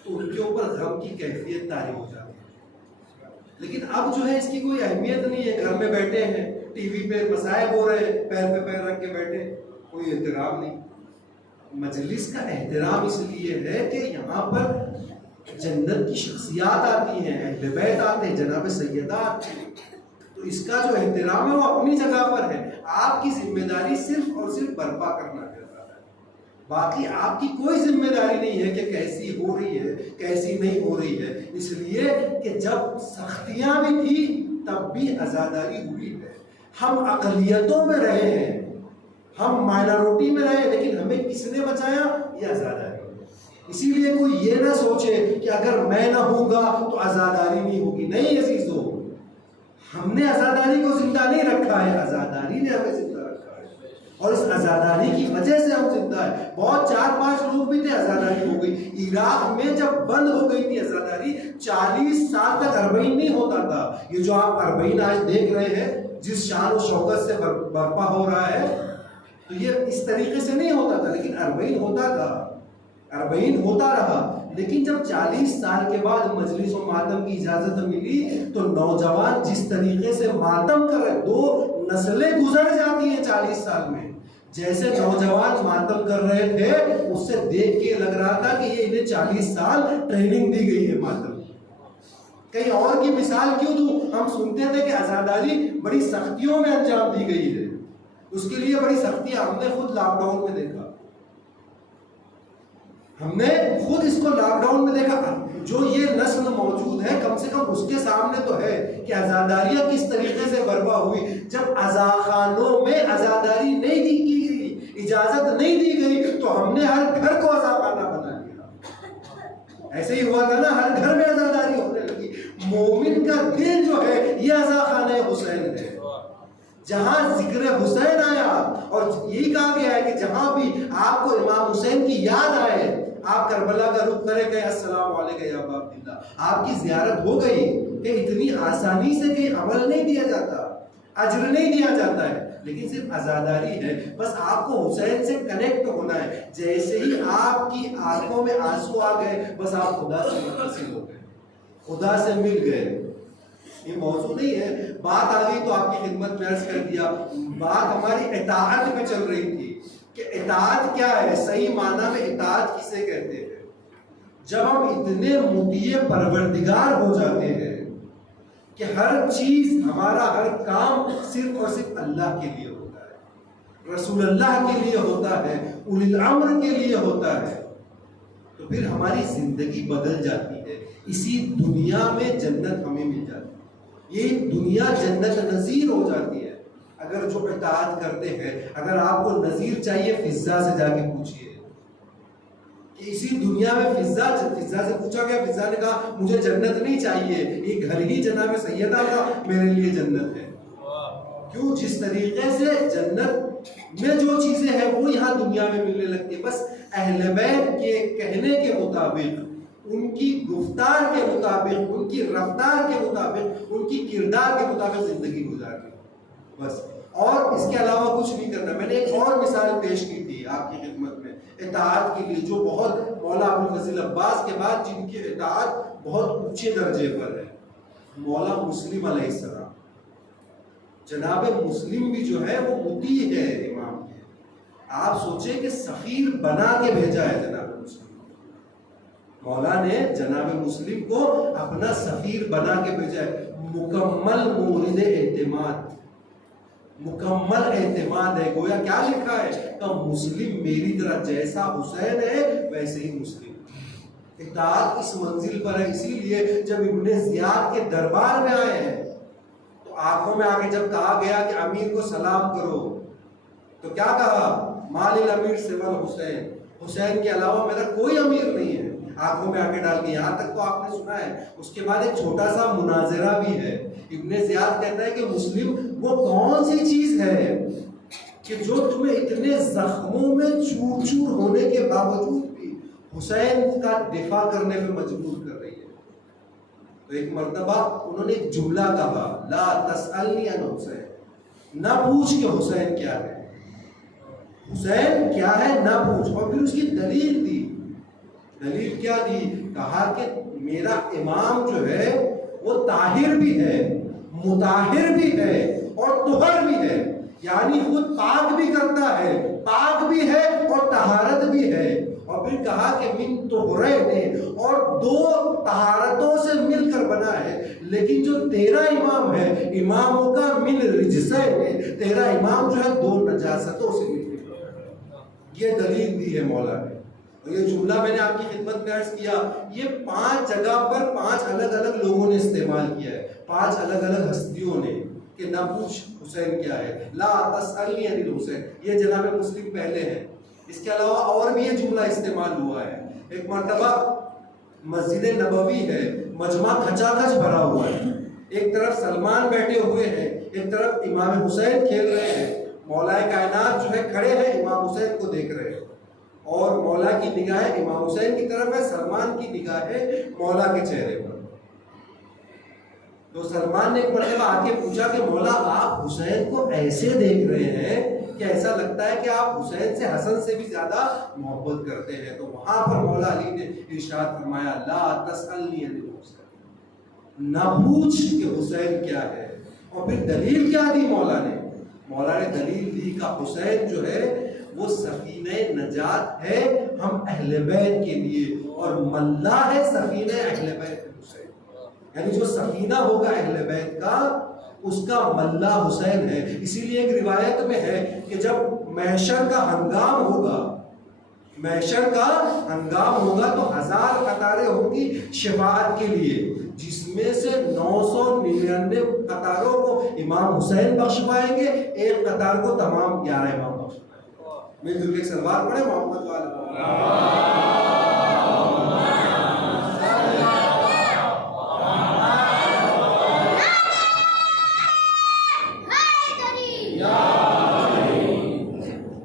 تو ان کے اوپر غم کی کیفیت طاری ہو جاتی ہے. لیکن اب جو ہے اس کی کوئی اہمیت نہیں ہے، گھر میں بیٹھے ہیں، ٹی وی پہ مسائب ہو رہے ہیں، پیر پہ پیر رکھ کے بیٹھے، کوئی احترام نہیں. مجلس کا احترام اس لیے ہے کہ یہاں پر جنت کی شخصیات آتی ہیں، اہل بیت آتے ہیں، جناب سیدہ آتی ہیں. تو اس کا جو احترام ہے وہ اپنی جگہ پر ہے. آپ کی ذمہ داری صرف اور صرف برپا کرنا ہے، باقی آپ کی کوئی ذمہ داری نہیں ہے کہ کیسی ہو رہی ہے کیسی نہیں ہو رہی ہے. اس لیے کہ جب سختیاں بھی تھی تب بھی عزاداری ہوئی ہے. ہم اقلیتوں میں رہے ہیں، ہم مائنورٹی میں رہے، لیکن ہمیں کس نے بچایا؟ یہ عزاداری. اسی لیے کوئی یہ نہ سوچے کہ اگر میں نہ ہوں گا تو عزاداری نہیں ہوگی. نہیں عزیزو، ہم نے عزاداری کو زندہ نہیں رکھا ہے، عزاداری نے ہمیں زندہ رکھا ہے، اور اس عزاداری کی وجہ سے ہم زندہ ہیں. بہت 4-5 لوگ بھی تھے، عزاداری ہو گئی. عراق میں جب بند ہو گئی تھی عزاداری، 40 سال تک اربعین نہیں ہوتا تھا. یہ جو آپ اربعین آج دیکھ رہے ہیں، جس شان و شوکت سے برپا ہو رہا ہے، تو یہ اس طریقے سے نہیں ہوتا تھا، لیکن اربعین ہوتا تھا، اربعین ہوتا رہا. لیکن جب 40 سال کے بعد مجلس و ماتم کی اجازت ملی تو نوجوان جس طریقے سے ماتم کر رہے، 2 نسلیں گزر جاتی ہیں 40 سال میں. جیسے نوجوان ماتم کر رہے تھے، اس سے دیکھ کے لگ رہا تھا کہ یہ انہیں 40 سال ٹریننگ دی گئی ہے ماتم. کہیں اور کی مثال کیوں دوں؟ ہم سنتے تھے کہ عزاداری بڑی سختیوں میں انجام دی گئی ہے. اس کے لیے بڑی سختیاں ہم نے خود لاک ڈاؤن میں دیکھا، ہم نے خود اس کو لاک ڈاؤن میں دیکھا. جو یہ نسل موجود ہے، کم سے کم اس کے سامنے تو ہے کہ عزاداریاں کس طریقے سے برپا ہوئی. جب عزاخانوں میں عزاداری نہیں دی گئی، اجازت نہیں دی گئی، تو ہم نے ہر گھر کو عزاخانہ بنا دیا. ایسے ہی ہوا تھا نا، ہر گھر میں عزاداری ہونے لگی. مومن کا دل جو ہے یہ عزاخانہ حسین ہے. جہاں ذکر حسین آیا، اور یہی کہا گیا ہے کہ جہاں بھی آپ کو امام حسین کی یاد آئے، آپ کربلا کا رخ کرے گئے، السلام علیکم یا ابا عبداللہ، آپ کی زیارت ہو گئی. کہ اتنی آسانی سے کہیں عمل نہیں دیا جاتا، اجر نہیں دیا جاتا ہے، لیکن صرف عزاداری ہے. بس آپ کو حسین سے کنیکٹ ہونا ہے. جیسے ہی آپ کی آنکھوں میں آنسو آ گئے، بس آپ خدا سے متصل ہو گئے، خدا سے مل گئے. یہ موضوع نہیں ہے، بات آ گئی تو آپ کی خدمت میں عرض کر دیا. بات ہماری اطاعت پہ چل رہی تھی کہ اطاعت کیا ہے، صحیح معنی میں اطاعت کسے کہتے ہیں. جب ہم اتنے مطیع پروردگار ہو جاتے ہیں کہ ہر چیز، ہمارا ہر کام صرف اور صرف اللہ کے لیے ہوتا ہے، رسول اللہ کے لیے ہوتا ہے، اولی الامر کے لیے ہوتا ہے، تو پھر ہماری زندگی بدل جاتی ہے. اسی دنیا میں جنت ہمیں مل جاتی ہے. یہ دنیا جنت نظیر ہو جاتی ہے اگر جو اطاعت کرتے ہیں. اگر آپ کو نظیر چاہیے، فضا سے جا کے پوچھئے کہ اسی دنیا میں فضا سے پوچھا گیا، فضا نے کہا مجھے جنت نہیں چاہیے، یہ گھر ہی جناب سیدہ کا میرے لیے جنت ہے. کیوں؟ جس طریقے سے جنت میں جو چیزیں ہیں وہ یہاں دنیا میں ملنے لگتی ہے. بس اہل بیت کے کہنے کے مطابق، ان کی گفتار کے مطابق، ان کی رفتار کے مطابق، ان کی کردار کے مطابق زندگی گزارنی بس، اور اس کے علاوہ کچھ نہیں کرنا. میں نے ایک اور مثال پیش کی تھی آپ کی خدمت میں اطاعت کے لیے، جو بہت مولا ابوالفضل عباس کے بعد جن کی اطاعت بہت اونچے درجے پر ہے، مولا مسلم علیہ السلام. جناب مسلم بھی جو ہے وہ مطیع ہے امام کے. آپ سوچیں کہ سفیر بنا کے بھیجا ہے جناب مسلم، مولا نے جناب مسلم کو اپنا سفیر بنا کے بھیجا ہے. مکمل مورد اعتماد، مکمل اعتماد ہے. گویا کیا لکھا ہے کہ مسلم میری طرح جیسا حسین ہے ویسے ہی مسلم. اطاعت اس منزل پر ہے. اسی لیے جب ابن زیاد کے دربار میں آئے ہیں تو آنکھوں میں آگے جب کہا گیا کہ امیر کو سلام کرو، تو کیا کہا؟ مال الامیر سوى حسین، حسین کے علاوہ میرا کوئی امیر نہیں ہے. آنکھوں میں آگے ڈال کے، یہاں تک تو آپ نے سنا ہے. اس کے بعد ایک چھوٹا سا مناظرہ بھی ہے. ابن زیاد کہتا ہے کہ مسلم وہ کون سی چیز ہے کہ جو تمہیں اتنے زخموں میں چور چور ہونے کے باوجود بھی حسین کا دفاع کرنے میں مجبور کر رہی ہے. تو تو ایک مرتبہ انہوں نے ایک جملہ کہا، لا تسألنی عن حسین، نہ پوچھ کہ حسین کیا ہے، حسین کیا ہے نہ پوچھ. اور پھر اس کی دلیل دی. دلیل کیا دی؟ کہا کہ میرا امام جو ہے وہ طاہر بھی ہے، مطہر بھی ہے اور طہر بھی ہے، یعنی خود پاک بھی کرتا ہے، پاک بھی ہے اور طہارت بھی ہے. اور پھر کہا کہ من طہرین، اور دو طہارتوں سے مل کر بنا ہے. لیکن جو تیرا امام ہے، اماموں کا من رجسین، تیرا امام جو ہے دو نجاستوں سے مل کر. یہ دلیل دی ہے مولا نے. اور یہ جملہ میں نے آپ کی خدمت میں عرض کیا، یہ 5 جگہ پر 5 الگ الگ لوگوں نے استعمال کیا ہے، 5 الگ الگ ہستیوں نے، کہ نہ پوچھ حسین کیا ہے، لا تسألنی عن الحسین. یہ جناب مسلم پہلے ہے. اس کے علاوہ اور بھی یہ جملہ استعمال ہوا ہے. ایک مرتبہ مسجد نبوی ہے، مجمع کھچا کھچ بھرا ہوا ہے، ایک طرف سلمان بیٹھے ہوئے ہیں، ایک طرف امام حسین کھیل رہے ہیں. مولا کائنات جو ہے کھڑے ہیں، امام حسین کو دیکھ رہے ہیں، اور مولا کی نگاہیں امام حسین کی طرف ہے، سلمان کی نگاہیں مولا کے چہرے پر. تو سلمان نے ایک مرتبہ آ کے پوچھا کہ مولا آپ حسین کو ایسے دیکھ رہے ہیں کہ ایسا لگتا ہے کہ آپ حسین سے، حسن سے بھی زیادہ محبت کرتے ہیں. تو وہاں پر مولا علی نے ارشاد فرمایا، لا تسألنی عن الحسین، نہ پوچھ کہ حسین کیا ہے. اور پھر دلیل کیا دی مولا نے؟ مولا نے دلیل دی کہ حسین جو ہے وہ سفینہ نجات ہے ہم اہل بیت کے لیے، اور ملا ہے سفینہ اہل بیت حسین. یعنی جو سفینہ ہوگا اہل بیت کا، اس کا ملا حسین ہے. اسی لیے ایک روایت میں ہے کہ جب محشر کا ہنگام ہوگا، محشر کا ہنگام ہوگا تو 1000 قطاریں ہوں گی شفاعت کے لیے، جس میں سے 999 قطاروں کو امام حسین بخش پائیں گے، ایک قطار کو تمام 11 امام بخش پائیں گے. مل جل کے سلوات پڑھیں محمد والا.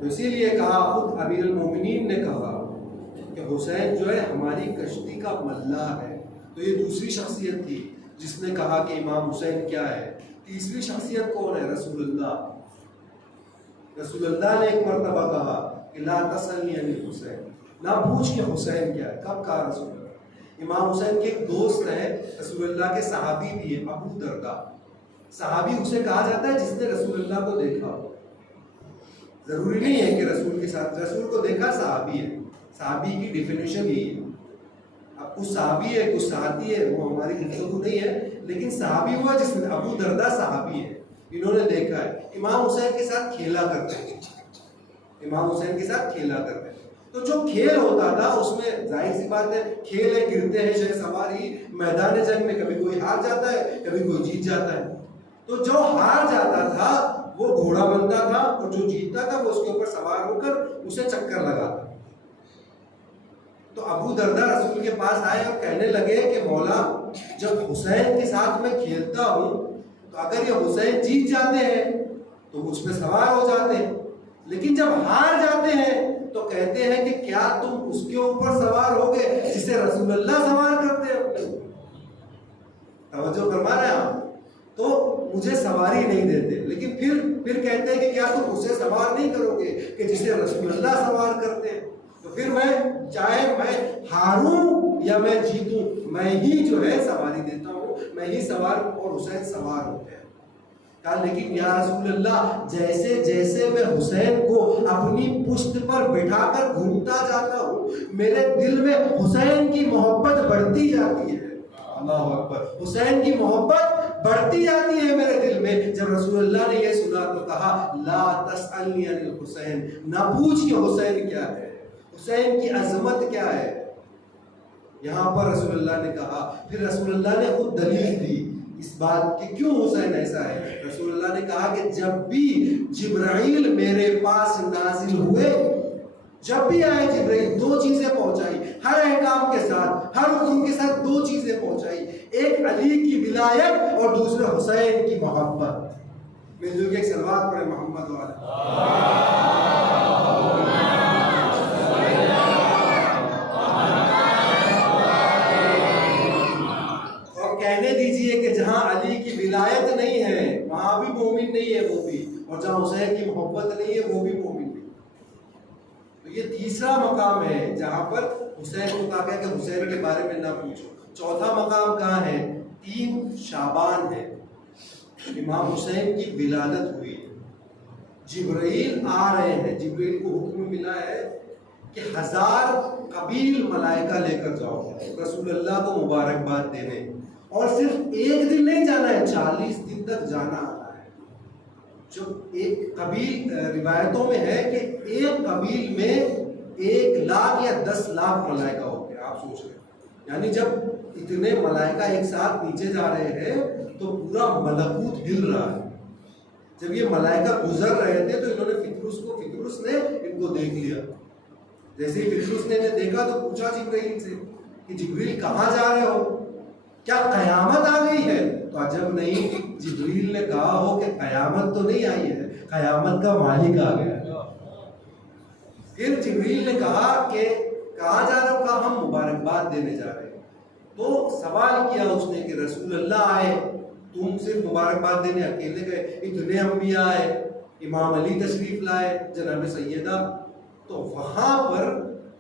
اسی لیے کہا، خود امیر المومنین نے کہا کہ حسین جو ہے ہماری کشتی کا ملا ہے. تو یہ دوسری شخصیت تھی جس نے کہا کہ امام حسین کیا ہے. تیسری شخصیت کون ہے؟ رسول اللہ. رسول اللہ نے ایک مرتبہ کہا کہ لا تسألنی عن الحسین، نہ پوچھ کہ حسین کیا ہے. کب کہا رسول اللہ؟ امام حسین کے ایک دوست ہیں، رسول اللہ کے صحابی بھی ہیں، ابو دردہ. صحابی اسے کہا جاتا ہے جس نے رسول اللہ کو دیکھا ہو. ضروری نہیں ہے کہ رسول کے ساتھ، رسول کو دیکھا صحابی ہے. صحابی کی ڈیفینیشن یہی ہے. اب کچھ صحابی ہے کچھ صحابی ہے، وہ ہماری گفتگو نہیں ہے، لیکن صحابی ہوا جس نے، ابو دردہ صحابی ہے، انہوں نے دیکھا ہے. امام حسین کے ساتھ کھیلا کرتے ہیں، امام حسین کے ساتھ کھیلا کرتے ہیں. تو جو کھیل ہوتا تھا اس میں ظاہر سی بات ہے، کھیل ہے، گرتے ہیں شہ سواری، میدان جنگ میں کبھی کوئی ہار جاتا ہے کبھی کوئی جیت جاتا ہے. تو جو ہار جاتا تھا وہ گھوڑا بنتا تھا، اور جو جیتتا تھا وہ اس کے اوپر سوار ہو کر اسے چکر لگاتا. تو ابو دردہ رسول کے پاس آئے اور کہنے لگے کہ مولا، جب حسین کے ساتھ میں کھیلتا ہوں تو اگر یہ حسین جیت جاتے ہیں تو مجھ پہ سوار ہو جاتے ہیں، لیکن جب ہار جاتے ہیں تو کہتے ہیں کہ کیا تم اس کے اوپر سوار ہوگے جسے رسول اللہ سوار کرتے ہو. توجہ فرما رہے ہیں آپ؟ تو مجھے سواری نہیں دیتے، لیکن پھر کہتے ہیں کہ کیا تم اسے سوار نہیں کرو گے کہ جسے رسول اللہ سوار کرتے ہیں. تو پھر میں، چاہے میں ہاروں یا میں جیتوں، میں ہی جو ہے سواری دیتا ہوں، میں ہی سوار ہوں، اور حسین سوار ہوتے ہیں. کہا لیکن یا رسول اللہ، جیسے جیسے میں حسین کو اپنی پشت پر بٹھا کر گھومتا جاتا ہوں، میرے دل میں حسین کی محبت بڑھتی جاتی ہے. اللہ اکبر. حسین کی محبت بڑھتی جاتی ہے میرے دل میں. جب رسول اللہ نے یہ سنا تو کہا لا تسألنی عن الحسین، نہ پوچھ کہ حسین کیا ہے، حسین کی عظمت کیا ہے. یہاں پر رسول اللہ نے کہا، پھر رسول اللہ نے خود دلیل دی اس بات کہ کیوں حسین ایسا ہے. رسول اللہ نے کہا کہ جب بھی جبرائیل میرے پاس نازل ہوئے، جب بھی آئے جبرائیل، 2 چیزیں پہنچائی، ہر احکام کے ساتھ، ہر حکم کے ساتھ 2 چیزیں پہنچائی. ایک علی کی ولایت اور دوسرے حسین کی محبت. مل جل کے ایک صلوات پڑھے محمد والا. اور کہنے دیجئے کہ جہاں علی کی ولایت نہیں ہے وہاں بھی مومن نہیں ہے وہ بھی، اور جہاں حسین کی محبت نہیں ہے وہ بھی مومن نہیں۔ تو یہ تیسرا مقام ہے جہاں پر حسین کو کہا گیا کہ حسین کے بارے میں نہ پوچھو۔ چوتھا مقام کہاں ہے؟ 3 شعبان ہے، امام حسین کی ولادت ہوئی ہے، جبرائیل آ رہے ہیں، جبرائیل کو حکم ملا ہے کہ 1000 قبیل ملائکہ لے کر جاؤ رسول اللہ کو مبارکباد دینے، اور صرف ایک دن نہیں جانا ہے، 40 دن تک جانا آنا ہے۔ جو ایک قبیل روایتوں میں ہے کہ ایک قبیل میں 1 لاکھ یا 10 لاکھ ملائکہ ہوتے ہیں، آپ سوچ رہے ہیں، یعنی جب اتنے ملائکہ ایک ساتھ نیچے جا رہے ہیں تو پورا ملکوت ہل رہا ہے۔ جب یہ ملائکہ گزر رہے تھے تو انہوں نے فطرس نے ان کو دیکھ لیا۔ جیسے ہی فطرس نے انہیں دیکھا تو پوچھا جبرائیل سے کہ جبرائیل کہاں جا رہے ہو، کیا قیامت آ گئی ہے؟ تو عجب نہیں، جبرائیل نے کہا ہو کہ قیامت تو نہیں آئی ہے، قیامت کا مالک آ گیا۔ پھر جبرائیل نے کہا کہ کہاں جا رہے ہو؟ کہا ہم مبارکباد دینے جا رہے ہیں۔ تو سوال کیا اس نے کہ رسول اللہ آئے، تم صرف مبارکباد دینے اکیلے گئے، اتنے انبیاء آئے، امام علی تشریف لائے، جناب سیدہ۔ تو وہاں پر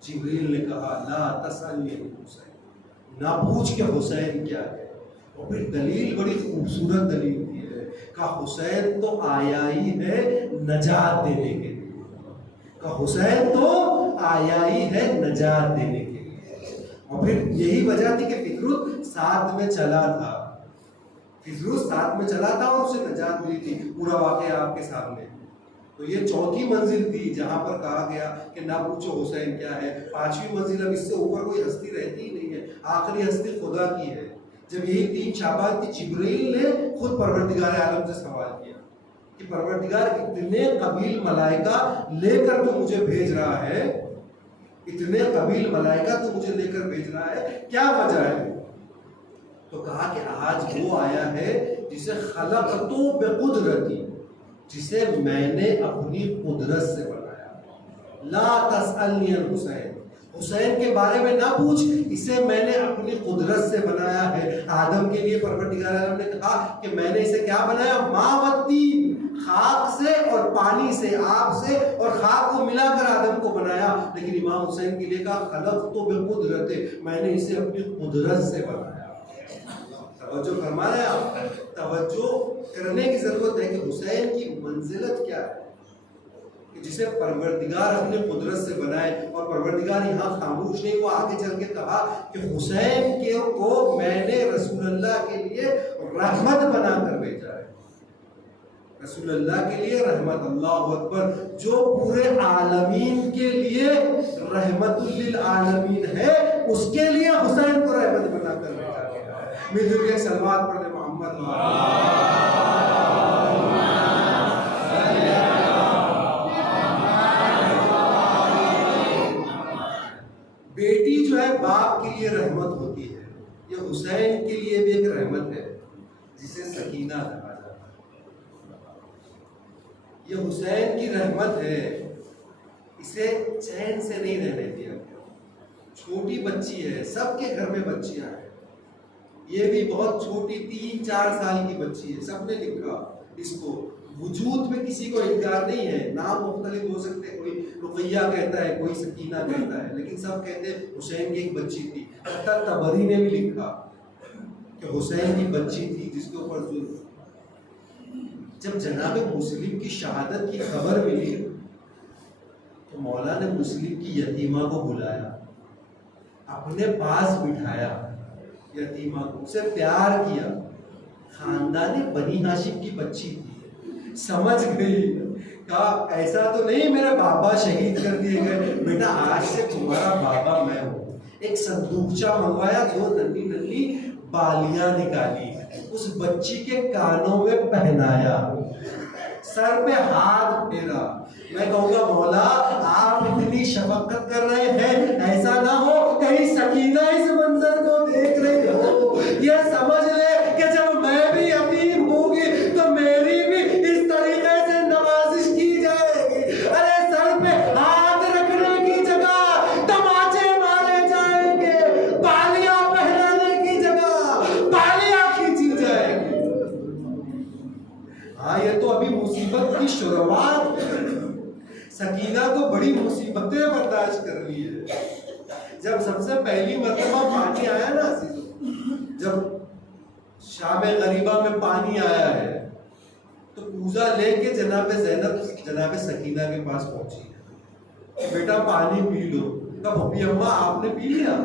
جبرائیل نے کہا لا تسألنی عن حسین، نہ پوچھ کہ حسین کیا ہے۔ اور پھر دلیل بڑی خوبصورت دلیل دی ہے، کہا حسین تو آیا ہی ہے نجات دینے کے لیے، کہا حسین تو آیا ہی ہے نجات دینے کے لیے۔ اور پھر یہی وجہ تھی کہ فطرت ساتھ میں چلا تھا، فطرت ساتھ میں چلا تھا اور اسے نجات ملی تھی، پورا واقعہ آپ کے سامنے۔ تو یہ چوتھی منزل تھی جہاں پر کہا گیا کہ نہ پوچھو حسین کیا ہے۔ 5ویں منزل، اب اس سے اوپر کوئی ہستی رہتی ہی نہیں ہے، آخری ہستی خدا کی ہے۔ جب یہی 3 شعبان تھی، جبرائیل نے خود پروردگار عالم سے سوال کیا کہ پروردگار اتنے قبیل ملائکہ لے کر تو مجھے بھیج رہا ہے، اتنے قبیل ملائکہ تو مجھے لے کر بھیج رہا ہے، کیا وجہ ہے؟ تو کہا کہ آج وہ آیا ہے جسے خلقتو بقدرتی، جسے میں نے اپنی قدرت سے بنایا۔ لا تسألنی عن حسین، حسین کے بارے میں نہ پوچھ، اسے میں نے اپنی قدرت سے بنایا ہے۔ آدم کے لیے پروردگار عالم نے کہا کہ میں نے اسے کیا بنایا؟ ماء و طین، خاک سے اور پانی سے، آگ سے اور خاک کو ملا کر آدم کو بنایا۔ لیکن امام حسین کے لیے کہا خلقتو بقدرت، میں نے اسے اپنی قدرت سے بنایا۔ توجہ فرما رہے ہیں آپ؟ توجہ کرنے کی ضرورت ہے کہ حسین کی منزلت کیا ہے، کہ جسے پروردگار اپنے قدرت سے بنائے۔ اور پروردگار یہاں خاموش نہیں، وہ آگے چل کے کہا کہ حسین کو میں نے رسول اللہ کے لیے رحمت بنا کر بھیجا ہے، رسول اللہ کے لیے رحمت۔ اللہ اکبر، جو پورے عالمین کے لیے رحمت للعالمین ہے، اس کے لیے حسین کو رحمت بنا کر بھیجا گیا ہے۔ مل جل کے صلوات پڑھیں محمد۔ بیٹی جو ہے باپ کے لیے رحمت ہوتی ہے، یہ حسین کے لیے بھی ایک رحمت ہے جسے سکینہ کہا جاتا ہے۔ یہ حسین کی رحمت ہے، اسے چین سے نہیں رہنے دیا گیا۔ چھوٹی بچی ہے، سب کے گھر میں بچیاں ہیں، یہ بھی بہت چھوٹی 3-4 سال کی بچی ہے، سب نے لکھا اس کو۔ وجود میں کسی کو انکار نہیں ہے، نام مختلف ہو سکتے، کوئی رقیہ کہتا ہے، کوئی سکینہ کہتا ہے، لیکن سب کہتے ہیں حسین کی ایک بچی تھی۔ حتی طبری نے بھی لکھا کہ حسین کی بچی تھی جس کے اوپر ظلم۔ جب جناب مسلم کی شہادت کی خبر ملی تو مولا نے مسلم کی یتیمہ کو بلایا، اپنے پاس بٹھایا، یتیمہ کو اسے پیار کیا۔ خاندان بنی ہاشم کی بچی تھی، سمجھ گئی، کہا ایسا تو نہیں میرے بابا شہید کر دیے گئے، بیٹا آج سے تمہارا بابا میں ہوں۔ ایک صندوقچہ منگوایا، 2 ننھی ننھی بالیاں نکالی، اس بچی کے کانوں میں پہنایا، سر پہ ہاتھ پھیرا۔ میں کہوں گا مولا آپ اتنی شفقت کر رہے ہیں، ایسا نہ ہو کہیں سکینہ اس منظر کو دیکھ رہی ہو، یہ سمجھ لے کہ جب میں بھی یتیم ہوں گی تو میری بھی اس طریقے سے نوازش کی جائے گی۔ ارے سر پہ ہاتھ رکھنے کی جگہ تماچے مارے جائیں گے، بالیاں پہنانے کی جگہ بالیاں کی شروعات سکینہ کو بڑی مصیبتیں برداشت کرنی ہے. جب سب سے پہلی مرتبہ پانی آیا نا جب شام غریبہ میں پانی آیا ہے تو کوزہ لے کے جناب زینب جناب سکینہ کے پاس پہنچی. بیٹا پانی پی لو. کہا بھبی اماں آپ نے پی لیا؟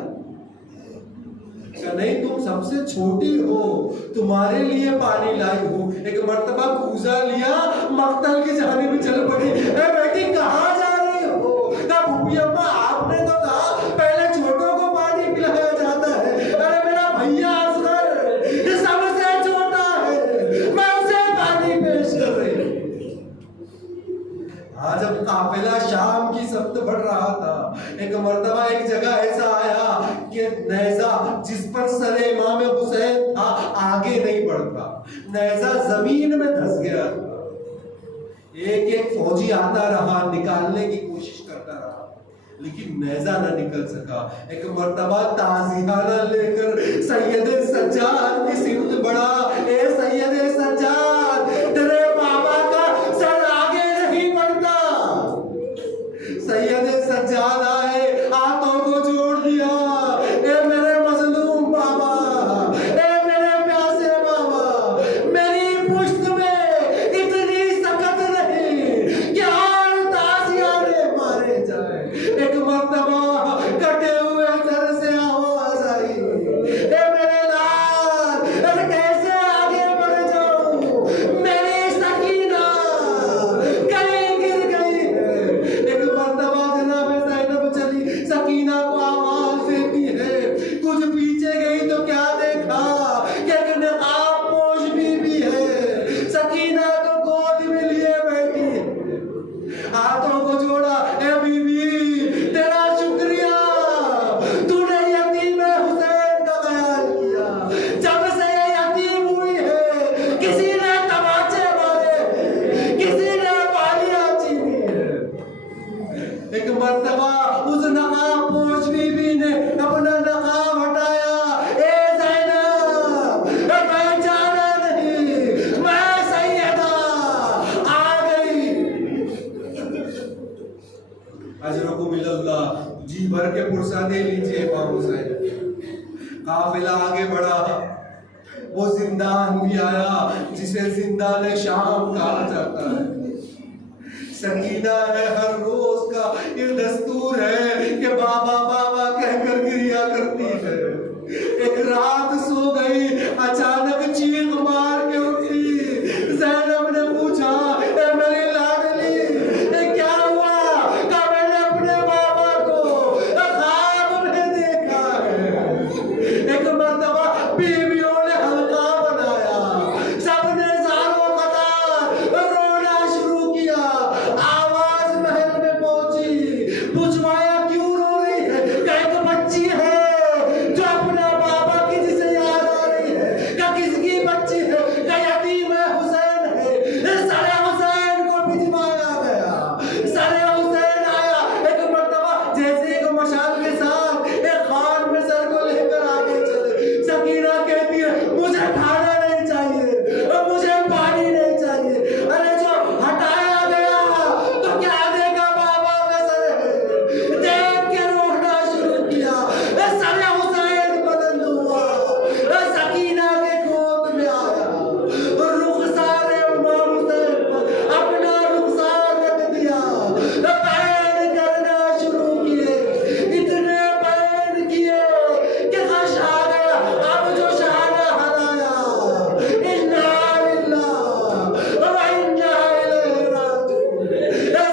کہ نہیں تم سب سے چھوٹی ہو, تمہارے لیے پانی لائی ہوں. ایک مرتبہ کوزہ لیا مقتل کی جانب چل پڑی. اے بیٹی کہاں جا رہی ہو؟ کہا بھبی اماں آپ نے تو کہا پہلے چھوٹوں کو پانی پلایا جاتا ہے. ارے میرا بھیا اصغر سب سے چھوٹا ہے, میں اسے پانی پیش کر رہی ہوں. جب قافلہ شام کی سمت بڑھ رہا تھا, ایک مرتبہ ایک جگہ ایسا آیا کہ نیزہ جس پر سر امام حسین تھا آگے نہیں بڑھتا, نیزہ زمین میں دھس گیا تھا. ایک ایک فوجی آتا رہا, نکالنے کی کوشش کرتا رہا, لیکن نیزہ نہ نکل سکا. ایک مرتبہ تازیانہ لے کر سید سجاد کی سمت بڑھا. اے سید سجاد تیرے بابا کا سر آگے نہیں بڑھتا. سید سجاد آئے, ہاتھوں کو جوڑ دیا. اے میرے مظلوم بابا, اے میرے پیاسے بابا, میری پشت میں اتنی سخت نہیں کہ اور تازیانے مارے جائیں. ایک مرتبہ کٹے ہوئے سر سے آواز آئی, اے میرے لال کیسے آگے بڑھ جاؤں, میری سکینہ کہیں گر گئی ہے. ایک مرتبہ جناب زینب چلی, سکینہ کو آواز دیتی ہے. کچھ پیچھے گئی تو کیا دیکھا کہ ایک نقاب پوش بی بی ہے, سکینہ کو گود میں لیے بیٹھی ہے, ہاتھوں کو جوڑا. اے بی بی تیرا شکریہ, تو نے یتیم حسین کا خیال کیا. جب سے یہ یتیم ہوئی ہے کسی نے تماچے مارے ہیں, کسی نے بالیاں چینی ہے. ایک مرتبہ اس نقاب پوش بی بی نے اپنا نقاب ہٹایا. اے زینب پہچانا نہیں, میں سیدہ آ گئی. اجرکم اللہ, جی بھر کے پرسہ دے لیجئے امام حسین. قافلہ آگے بڑھا. وہ زندان بھی آیا جسے زندان شام کہا جاتا ہے. سکینہ ہے ہر روز کا یہ دستور ہے کہ بابا بابا کہہ کر گریا کرتی ہے. ایک رات سو گئی, اچانک چیخ مار کے اٹھی. زینب نے پوچھا اے میری لاڈلی کیا ہوا؟ کہا میں نے اپنے بابا کو خواب میں دیکھا ہے. ایک مرتبہ بیویوں نے حلقہ بنایا, سب نے زاروں قطار رونا شروع کیا. آواز محل میں پہنچی, پوچھوایا کیوں رو رہی ہے؟ کہ ایک بچی ہے جو اپنا بابا کی جسے یاد آ رہی ہے. کہ کس کی بچی ہے؟ کہ یتیم حسین ہے. سر حسین کو بھجوایا گیا. سر حسین آیا. ایک مرتبہ جیسے ایک مشال کے ساتھ ایک خان میں سر کو لے کر آگے چلے. سکینہ کہتی ہے مجھے کھانا نہیں چاہیے, مجھے پانی نہیں چاہیے. ارے جو ہٹایا گیا تو کیا دیکھا بابا کا سر ہے. دیکھ کے رونا شروع کیا. سر حسین بلند ہوا, سکینہ کے گود میں آیا. رخسار امام حسین پر اپنا رخسار رکھ دیا. پین کرنا شروع کیے, اتنے پین کیے کہ خش آ گیا. اب جو شانہ ہلایا, انا للہ و انا الیہ راجعون.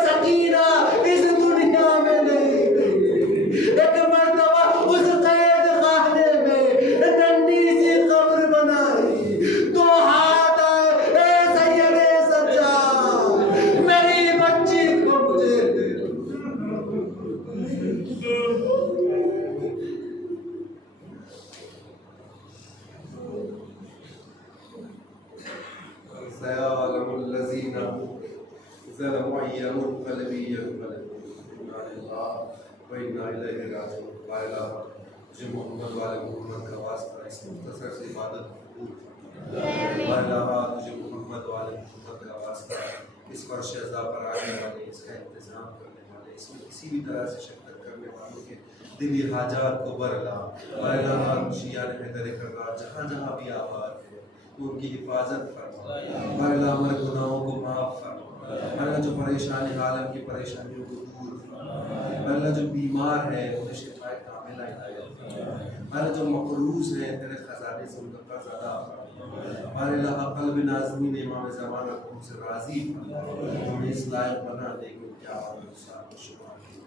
سکینہ اس دنیا میں نہیں رہی. ایک مرتبہ اس قید خانے میں ننھی سی قبر بنائی. تو ہاتھ آئے, اے سید سجاد میری بچی کو مجھے دے. سيعلم الذين ظلموا أي منقلب ينقلبون. إنا لله وإنا إليه راجعون. لا إله إلا محمد وآل محمد کا واسطہ اس مختصر سی عبادت قبول. لا إله إلا محمد وآل محمد کا واسطہ اس فرش اعضاء پر آنے والے، اس کا انتظام کرنے والے، اس میں کسی بھی طرح سے شرکت کرنے والوں کے دلی حاجات کو برلا اور علامات شیعہ حیدر کرار جہاں جہاں بھی آباد ہے ان کی حفاظت فرما اور علامہ گناہوں کو معاف فرما۔ اللہ جو پریشان عالم کی پریشانیوں کو دور فرما، اللہ جو بیمار ہے انہیں شفائے کاملہ عنایت فرما، اللہ جو مقروض ہے تیرے خزانے سے ان کا قرض ادا فرما، اور اللہ قلب ناظمین امام زمانہ کو ان سے راضی فرما، انہیں اس لائق بنا دے کہ ان کے آواز و شان و شکر کی